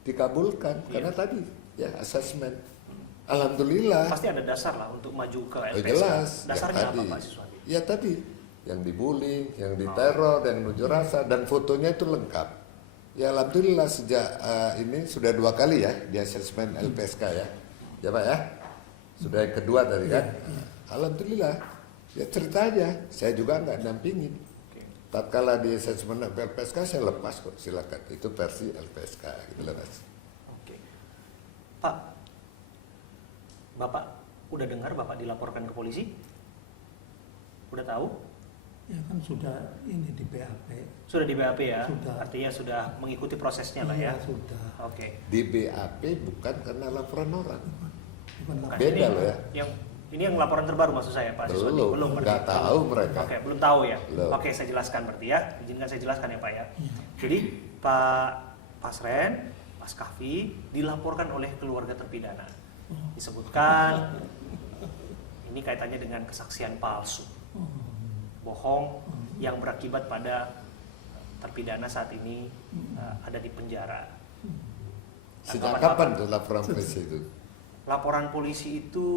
dikabulkan karena tadi ya asesmen. Alhamdulillah. Pasti ada dasar lah untuk maju ke Oh, LPSK. jelas. Dasarnya Ya, apa, tadi. Pak Siswandi? Ya tadi, yang dibully, yang diteror, yang unjuk rasa, dan fotonya itu lengkap. Ya alhamdulillah sejak ini sudah 2 kali ya di asesmen LPSK ya. Ya Pak ya, sudah yang kedua tadi kan. Alhamdulillah, ya cerita aja. Saya juga nggak dampingin. Oke. Tatkala di asesmen LPSK saya lepas kok, silakan. Itu versi LPSK gitu loh Mas. Oke. Pak, Bapak udah dengar Bapak dilaporkan ke polisi? Udah tahu? Ya kan sudah ini di BAP. Sudah di BAP ya? Sudah. Artinya sudah mengikuti prosesnya lah ya? Iya, sudah. Oke. Di BAP bukan karena laporan orang. Bukan Bukan, Beda ini loh ya. Ini yang laporan terbaru maksud saya Pak Siswandi? Belum, berarti? nggak tahu mereka. Oke, belum tahu ya? Belum. Oke, saya jelaskan berarti ya. Izinkan saya jelaskan ya Pak ya. Iya. Jadi Pak Pasren, Mas Kavi dilaporkan oleh keluarga terpidana. Disebutkan ini kaitannya dengan kesaksian palsu, bohong yang berakibat pada terpidana saat ini ada di penjara. Sejak Tanggapan kapan Bapak? tuh laporan polisi itu? Laporan polisi itu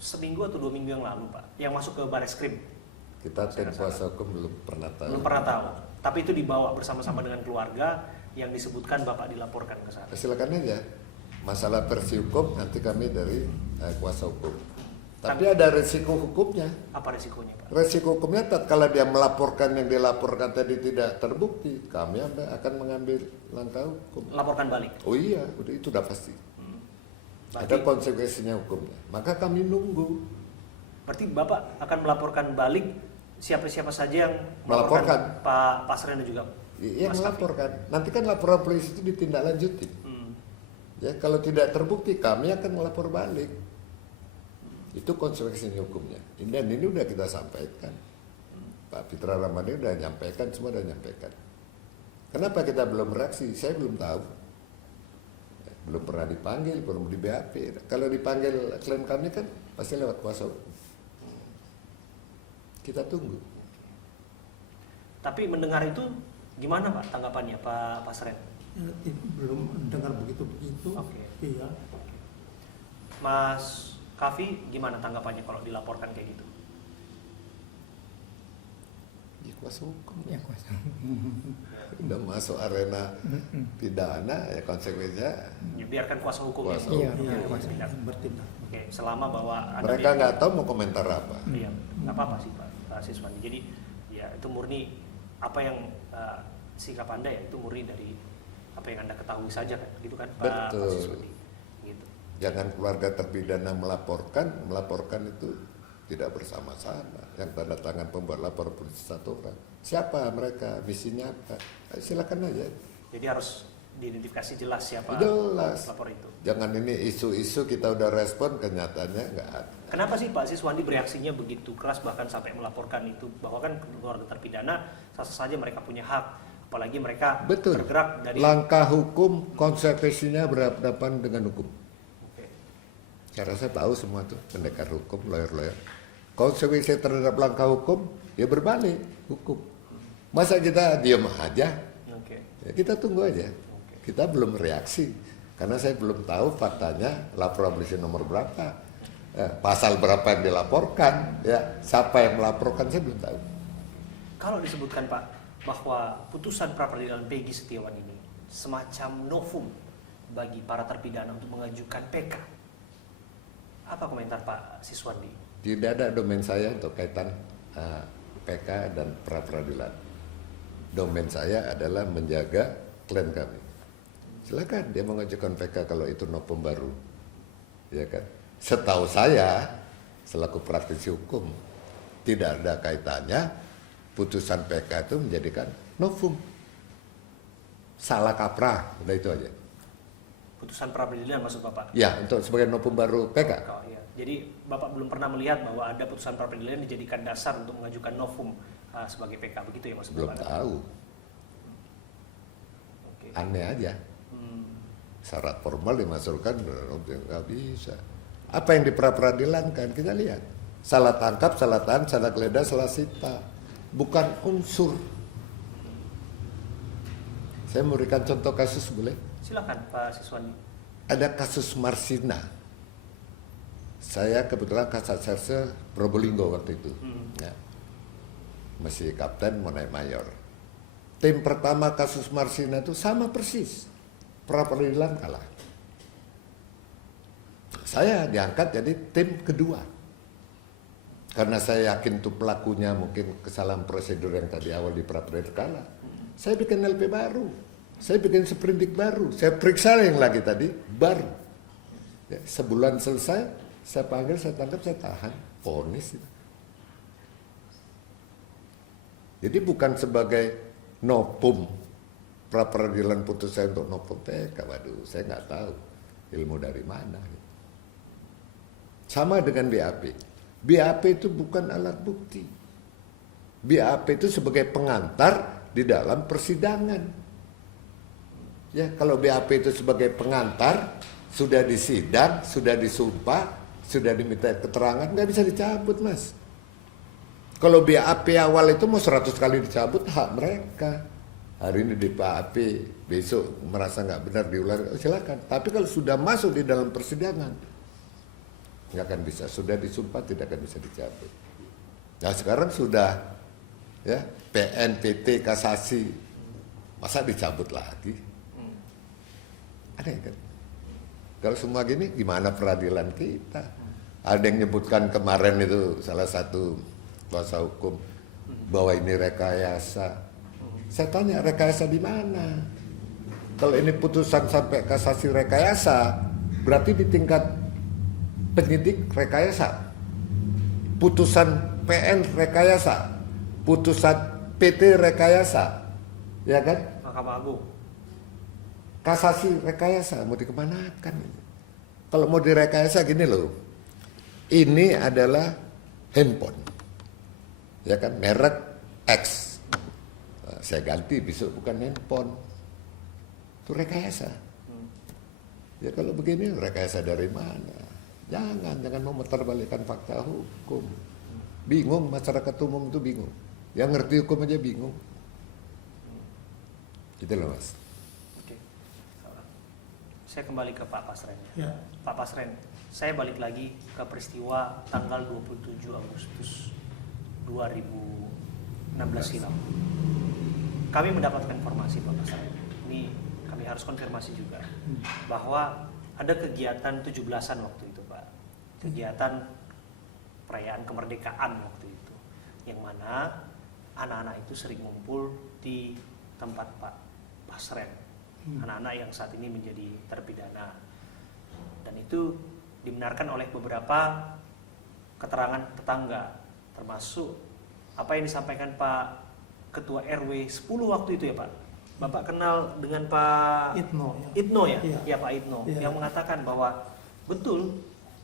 seminggu atau 2 minggu yang lalu Pak, yang masuk ke Bareskrim. Kita tim Saya kuasa hukum belum pernah tahu. Belum pernah tahu, tapi itu dibawa bersama-sama dengan keluarga yang disebutkan Bapak dilaporkan ke sana. Silakan aja. Masalah versi hukum nanti kami dari kuasa hukum. Tapi ada resiko hukumnya. Apa resikonya Pak? Resiko hukumnya tatkala dia melaporkan yang dilaporkan tadi tidak terbukti, kami akan mengambil langkah hukum. Laporkan balik. Oh iya, itu udah pasti. Berarti, Ada konsekuensinya hukumnya. Maka kami nunggu. berarti Bapak akan melaporkan balik siapa-siapa saja yang Melaporkan. Pak Pasren dan juga Iya Mas Kavi. melaporkan. Nanti kan laporan polisi itu ditindaklanjuti. Ya kalau tidak terbukti kami akan melapor balik. Itu konsekuensinya hukumnya. Dan ini udah kita sampaikan. Pak Fitra Ramadhani udah nyampaikan, semua udah nyampaikan. Kenapa kita belum bereaksi? Saya belum tahu. Belum pernah dipanggil, belum di BAP. Kalau dipanggil klien kami kan pasti lewat kuasa hukum. Kita tunggu. Tapi mendengar itu gimana Pak tanggapannya Pak Pasren? Ya, belum dengar begitu-begitu. Oke. Iya. Mas Kavi gimana tanggapannya kalau dilaporkan kayak gitu? Ya, kuasa hukum. Ya kuasa. Udah masuk arena pidana ya konsekuensinya. Ya, biarkan kuasa hukum Kuasa yang hukum. Iya, yang kuasa bertindak. hukum bertindak. Oke, selama bahwa ada Mereka nggak tahu mau komentar apa. Iya, nggak apa-apa sih Pak Siswandi. Jadi ya itu murni apa yang sikap Anda ya itu murni dari apa yang Anda ketahui saja kan, gitu kan Pak Betul. Siswandi. Gitu. Jangan keluarga terpidana melaporkan itu tidak bersama-sama. Yang tanda tangan pembuat lapor polisi 1 orang. Siapa mereka, misinya apa? Silakan aja. Jadi harus diidentifikasi jelas siapa Jelas. lapor itu. Jangan ini isu-isu kita udah respon, kenyataannya nggak ada. Kenapa sih Pak Siswandi bereaksinya begitu keras bahkan sampai melaporkan itu bahwa kan keluarga terpidana sah-sah saja mereka punya hak, apalagi mereka Betul. bergerak dari Langkah hukum, konsekuensinya berhadapan dengan hukum. Oke. Saya rasa tahu semua tuh pendekar hukum, lawyer-lawyer. Konsekuensi terhadap langkah hukum, ya berbalik hukum. Masa kita diam aja? Oke. Ya, kita tunggu aja. Kita belum reaksi karena saya belum tahu faktanya laporan polisi nomor berapa, pasal berapa yang dilaporkan, ya siapa yang melaporkan saya belum tahu. Kalau disebutkan Pak bahwa putusan pra peradilan Peggy Setiawan ini semacam novum bagi para terpidana untuk mengajukan PK, apa komentar Pak Siswandi? Tidak ada domain saya untuk kaitan PK dan pra peradilan. Domain saya adalah menjaga klien kami. Silakan dia mengajukan PK kalau itu novum baru, ya kan? Setahu saya selaku praktisi hukum tidak ada kaitannya putusan PK itu menjadikan novum. Salah kaprah, udah itu aja. Putusan pra peradilan maksud Bapak? Ya, untuk sebagai novum baru PK. Oh, iya. Jadi Bapak belum pernah melihat bahwa ada putusan pra peradilan yang dijadikan dasar untuk mengajukan novum sebagai PK, begitu ya maksud Belum Bapak? tahu, Oke. aneh aja. Syarat formal dimasukkan, nggak bisa. Apa yang di pra peradilan kan kita lihat. Salah tangkap, salah tahan, salah geledah, salah sita. Bukan unsur. Saya memberikan contoh kasus boleh? Silakan Pak Siswandi. Ada kasus Marsina. Saya kebetulan kasat serse Probolinggo waktu itu. Ya. Masih kapten mau naik mayor. Tim pertama kasus Marsina itu sama persis. Pra peradilan kalah. Saya diangkat jadi tim kedua. Karena saya yakin tuh pelakunya mungkin kesalahan prosedur yang tadi awal di pra peradilan kalah. Saya bikin LP baru. Saya bikin sprindik baru. Saya periksa yang lagi tadi baru. Ya, sebulan selesai, saya panggil, saya tangkap, saya tahan. Vonis. Jadi bukan sebagai novum pra peradilan putus saya untuk novum PK. Waduh, saya nggak tahu ilmu dari mana. Sama dengan BAP. BAP itu bukan alat bukti. BAP itu sebagai pengantar di dalam persidangan. Ya, kalau BAP itu sebagai pengantar, sudah disidang, sudah disumpah, sudah diminta keterangan, nggak bisa dicabut, Mas. Kalau BAP awal itu mau 100 kali dicabut, hak mereka. Hari ini di BAP, besok merasa nggak benar diulang, silakan. Tapi kalau sudah masuk di dalam persidangan, nggak akan bisa. Sudah disumpah, tidak akan bisa dicabut. Nah sekarang sudah, ya PN, PT, kasasi, masa dicabut lagi? Ada kan? Kalau semua gini, gimana peradilan kita? Ada yang nyebutkan kemarin itu salah satu kuasa hukum bahwa ini rekayasa. Saya tanya rekayasa di mana? Kalau ini putusan sampai kasasi rekayasa, berarti di tingkat penyidik rekayasa, putusan PN rekayasa, putusan PT rekayasa, ya kan? Mahkamah Agung. Kasasi rekayasa mau dikemanakan? Kalau mau direkayasa gini loh, ini adalah handphone, ya kan, merek X. Nah, saya ganti besok bukan handphone, itu rekayasa. Ya kalau begini rekayasa dari mana? Jangan memutarbalikkan fakta hukum. Bingung, masyarakat umum itu bingung. Yang ngerti hukum aja bingung. Gitu loh Mas. Oke. Saya kembali ke Pak Pasren. Ya. Pak Pasren, saya balik lagi ke peristiwa tanggal 27 Agustus 2016 silam. Kami mendapatkan informasi Pak Pasren. Ini kami harus konfirmasi juga bahwa ada kegiatan 17-an waktu itu Pak. Kegiatan perayaan kemerdekaan waktu itu. Yang mana anak-anak itu sering ngumpul di tempat Pak Pasren. Anak-anak yang saat ini menjadi terpidana. Dan itu dibenarkan oleh beberapa keterangan tetangga, termasuk apa yang disampaikan Pak Ketua RW 10 waktu itu ya Pak. Bapak kenal dengan Pak Itno, ya. Itno ya? Iya. Ya Pak Itno, Iya. yang mengatakan bahwa betul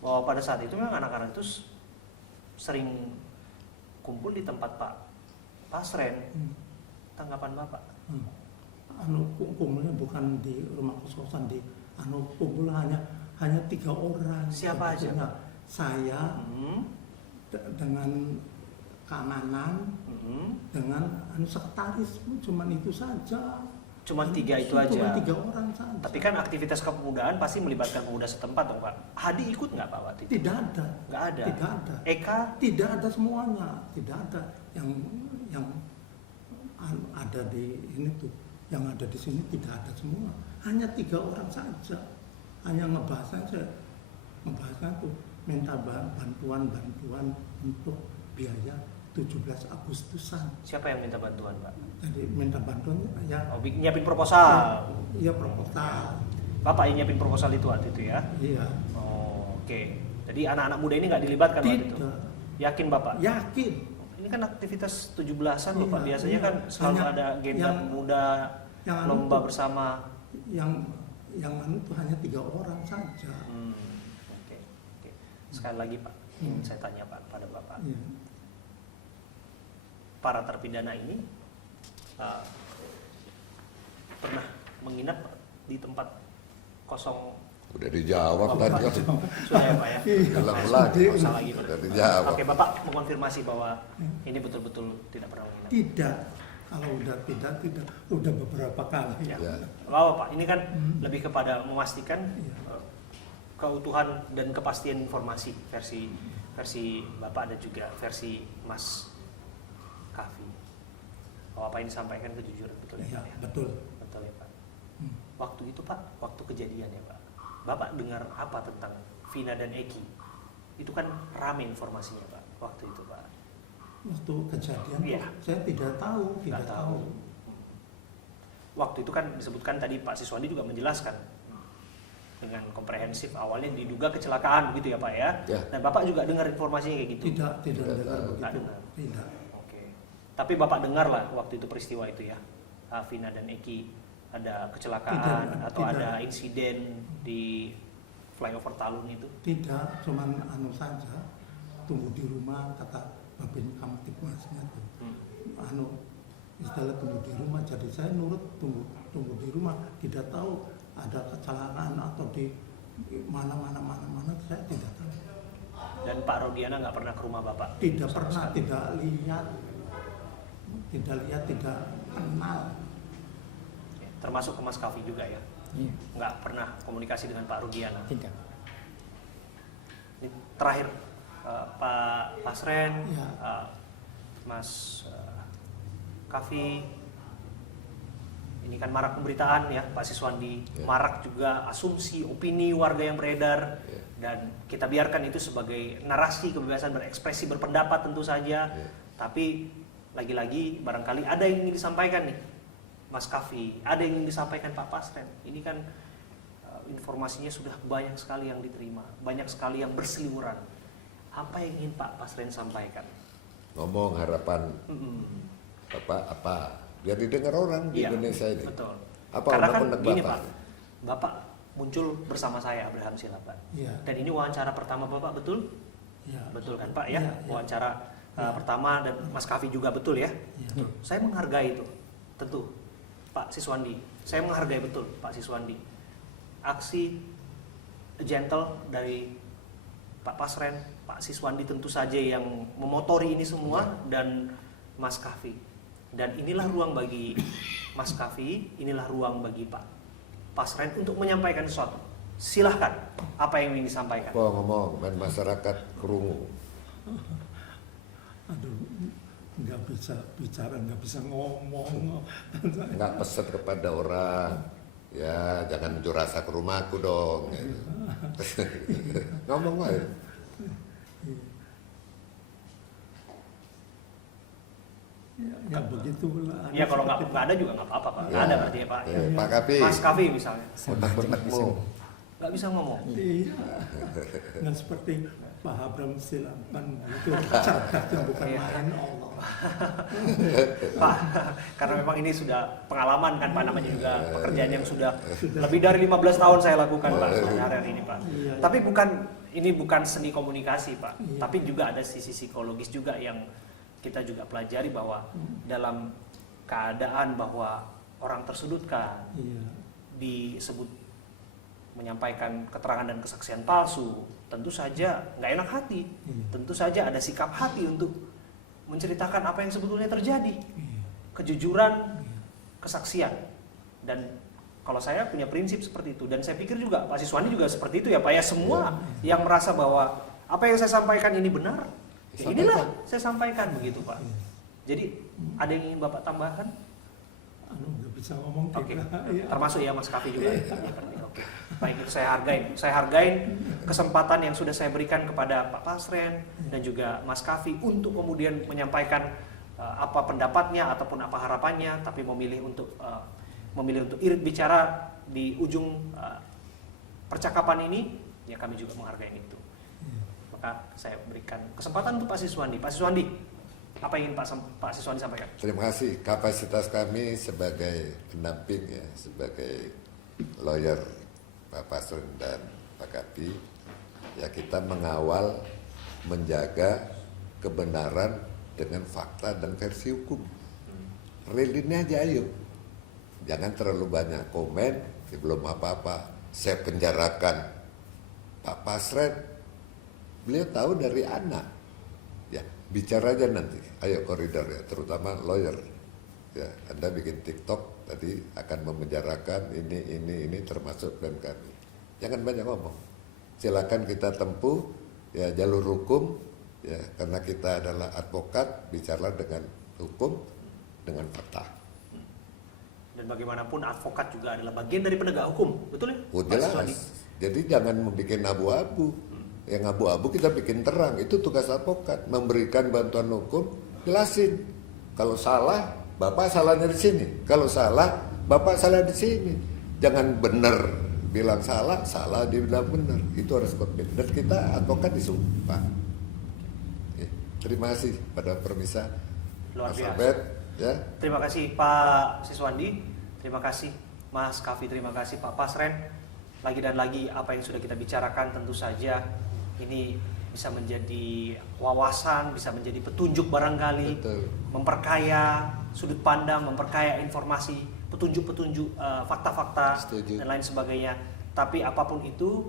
bahwa pada saat itu memang anak-anak itu sering kumpul di tempat Pak Pasren. Tanggapan Bapak? Kumpulnya bukan di rumah kos-kosan, di kumpul hanya 3 orang. Siapa aja, Sebetulnya. Pak? Saya dengan keamanan, dengan sekretaris, cuman itu saja. Cuma 3 itu Cuma aja. 3 orang saja. Tapi kan aktivitas kepemudaan pasti melibatkan pemuda setempat dong Pak. Hadi ikut nggak Pak waktu itu? Tidak ada. Nggak ada. Tidak ada. Eka? Tidak ada semuanya. Tidak ada yang ada di ini tuh. Yang ada di sini tidak ada semua. Hanya 3 orang saja. Hanya ngebahasnya tuh minta bantuan untuk biaya 17 Agustusan. Siapa yang minta bantuan, Pak? Jadi minta bantuan ya, Oh, nyiapin proposal. iya proposal. Bapak yang nyiapin proposal itu waktu itu ya? Iya. Oh, oke. Jadi anak-anak muda ini nggak dilibatkan waktu itu? Tidak. Yakin Bapak? Yakin. Ini kan aktivitas 17-an loh Pak. Iya, Biasanya iya. kan selalu Hanya ada agenda yang- pemuda, yang anu lomba tuh- bersama. Yang anu itu hanya 3 orang saja. Oke, oke. Sekali lagi Pak, ingin saya tanya Pak pada Bapak. Iya. Para terpidana ini pernah menginap di tempat kosong? Udah dijawab Oh, tadi Bapak. kan. Sudah ya Pak ya? Ulang Nah, lagi. nggak usah lagi Pak. Udah dijawab. Oke, Bapak mengonfirmasi bahwa ini betul-betul tidak pernah menginap. Tidak. Kalau udah tidak, udah beberapa kali. Ya. Ya. Wow, Pak, ini kan lebih kepada memastikan Iya. keutuhan dan kepastian informasi versi Bapak dan juga versi Mas Kavi. Bahwa apa yang disampaikan kejujuran, betul ya Iya, Pak ya? betul. Betul ya Pak. Hmm. Waktu itu Pak, waktu kejadian ya Pak, Bapak dengar apa tentang Vina dan Eki? Itu kan rame informasinya Pak, waktu itu Pak. Waktu kejadian Iya. saya tidak tahu, Nggak tidak tahu. Waktu itu kan disebutkan tadi Pak Siswandi juga menjelaskan dengan komprehensif, awalnya diduga kecelakaan begitu ya Pak ya. Ya. Dan Bapak juga dengar informasinya kayak gitu. Tidak Tidak dengar tahu. Nggak begitu. dengar. Tidak. Oke. Tapi Bapak dengar lah waktu itu peristiwa itu ya. Vina dan Eki ada kecelakaan Tidak, atau tidak. ada insiden di flyover Talun itu. Tidak, cuman anu saja. Tunggu di rumah kata Babin Kamtipmasnya tuh. Anu istilah tunggu di rumah, jadi saya nurut tunggu di rumah. Tidak tahu ada kecelakaan atau di mana saya tidak tahu. Dan Pak Rodiana nggak pernah ke rumah Bapak? Tidak sama pernah, sekali? tidak kenal. Oke. Termasuk ke Mas Kavi juga ya? Iya, Nggak pernah komunikasi dengan Pak Rodiana? tidak. Ini terakhir Pak Pasren, Ya. Mas Kavi, ini kan marak pemberitaan ya Pak Siswandi, Ya. marak juga asumsi, opini warga yang beredar, Ya. dan kita biarkan itu sebagai narasi kebebasan berekspresi, berpendapat tentu saja, Ya. tapi lagi-lagi barangkali ada yang ingin disampaikan nih Mas Kavi, ada yang ingin disampaikan Pak Pasren. Ini kan informasinya sudah banyak sekali yang diterima, banyak sekali yang berseliweran. Apa yang ingin Pak Pasren sampaikan? Ngomong harapan Bapak apa? Biar didengar orang di Iya, Indonesia ini. betul. Apa Karena kan unek-unek gini Bapak? Pak, Bapak muncul bersama saya Abraham Silaban. Iya. Dan ini wawancara pertama Bapak, betul? Ya. Betul kan Pak ya? Iya, iya. Wawancara Iya. pertama, dan Mas Kavi juga betul ya? Iya. Saya menghargai itu, tentu Pak Siswandi. Saya menghargai betul Pak Siswandi. Aksi gentle dari Pak Pasren, Pak Siswandi tentu saja yang memotori ini semua, dan Mas Kavi. Dan inilah ruang bagi Mas Kavi, inilah ruang bagi Pak Pasren untuk menyampaikan sesuatu. Silahkan, apa yang ingin disampaikan? Ngomong, main masyarakat kerungu. Aduh, nggak bisa bicara, nggak bisa ngomong. Nggak pesan kepada orang. Ya, jangan unjuk rasa ke rumahku dong. Ngomong aja. Ya begitulah. Ya kalau nggak ada juga nggak apa-apa Pak. Nggak ada berarti ya Pak. Ya, Pak Kapi, Mas Kavi misalnya, unek-unekmu. nggak bisa ngomong. Iya. Nggak seperti Pak Abraham Silaban itu cerdasnya bukan Iya. main Allah. Pak, karena memang ini sudah pengalaman kan Pak, namanya juga Iya. pekerjaan yang sudah lebih dari 15 tahun saya lakukan Pak hari ini Pak. Iya. Tapi ini bukan seni komunikasi Pak, Iya. tapi juga ada sisi psikologis juga yang kita juga pelajari, bahwa dalam keadaan bahwa orang tersudutkan, Iya. disebut menyampaikan keterangan dan kesaksian palsu, tentu saja nggak enak hati, Iya. tentu saja ada sikap hati untuk menceritakan apa yang sebetulnya terjadi, Iya. kejujuran, kesaksian. Dan kalau saya punya prinsip seperti itu, dan saya pikir juga Pak Siswandi juga seperti itu ya Pak ya, semua yang merasa bahwa apa yang saya sampaikan ini benar, ya inilah saya sampaikan begitu Pak. Iya. Jadi ada yang ingin Bapak tambahkan? nggak bisa ngomong Oke, tiga. Iya. termasuk ya Mas Kavi juga. Oke, baik, itu saya hargain. Saya hargain kesempatan yang sudah saya berikan kepada Pak Pasren dan juga Mas Kavi untuk kemudian menyampaikan apa pendapatnya ataupun apa harapannya, tapi memilih untuk irit bicara di ujung percakapan ini, ya kami juga menghargai itu. Maka saya berikan kesempatan untuk Pak Siswandi. Pak Siswandi, apa yang ingin Pak Siswandi sampaikan? Terima kasih. Kapasitas kami sebagai pendamping ya, sebagai lawyer Pak Pasren dan Pak Kapi, ya kita mengawal, menjaga kebenaran dengan fakta dan versi hukum. Real ini aja ayo. Jangan terlalu banyak komen, belum apa-apa. Saya penjarakan Pak Pasren, beliau tahu dari anak. Ya, bicara aja nanti. Ayo koridor ya, terutama lawyer. Ya, Anda bikin TikTok tadi akan memenjarakan ini termasuk dan kami. Jangan banyak ngomong. Silakan kita tempuh ya jalur hukum ya, karena kita adalah advokat, bicara dengan hukum, dengan fakta. Dan bagaimanapun advokat juga adalah bagian dari penegak hukum, betul ya? Oh, Pak Siswandi? jelas. Jadi jangan membuat abu-abu. Yang abu-abu kita bikin terang. Itu tugas advokat, memberikan bantuan hukum, jelasin. Kalau salah, Bapak salahnya di sini. Kalau salah, Bapak salah di sini. Jangan benar bilang salah dibilang benar. Itu harus komit. Dan kita advokat disumpah. Oke. Terima kasih pada permisa. Luar Mas biasa. Albert, ya. Terima kasih Pak Siswandi, terima kasih Mas Kavi, terima kasih Pak Pasren. Lagi dan lagi apa yang sudah kita bicarakan tentu saja ini bisa menjadi wawasan, bisa menjadi petunjuk barangkali, Betul. memperkaya sudut pandang, memperkaya informasi, petunjuk-petunjuk, fakta-fakta Setuju. dan lain sebagainya. Tapi apapun itu,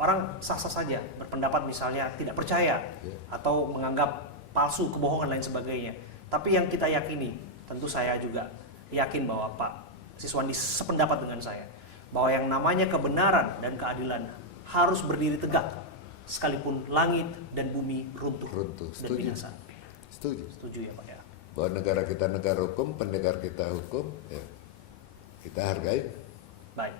orang sah-sah saja berpendapat misalnya tidak percaya Ya. atau menganggap palsu, kebohongan lain sebagainya. Tapi yang kita yakini, tentu saya juga yakin bahwa Pak Siswandi sependapat dengan saya, bahwa yang namanya kebenaran dan keadilan harus berdiri tegak sekalipun langit dan bumi runtuh, Runtuh. dan Setuju. binasa. Setuju. Setuju ya Pak ya? Bahwa negara kita negara hukum, pendengar kita hukum, ya kita hargai Baik.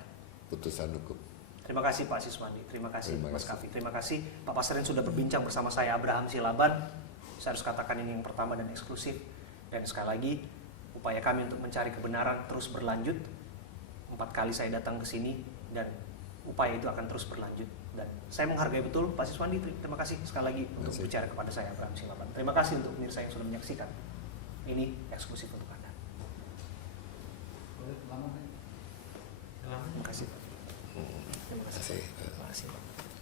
putusan hukum. Terima kasih Pak Siswandi, terima kasih Terima Mas kasih. Kavi, terima kasih Pak Pasren sudah berbincang bersama saya, Abraham Silaban. Saya harus katakan ini yang pertama dan eksklusif. Dan sekali lagi, upaya kami untuk mencari kebenaran terus berlanjut. 4 kali saya datang ke sini dan upaya itu akan terus berlanjut. Dan saya menghargai betul Pak Siswandi, terima kasih sekali lagi untuk Terima kasih. bicara kepada saya, Abraham Silaban. Terima kasih untuk pemirsa yang sudah menyaksikan. Ini eksklusif untuk Anda. Terima kasih. Terima kasih. Terima kasih Pak.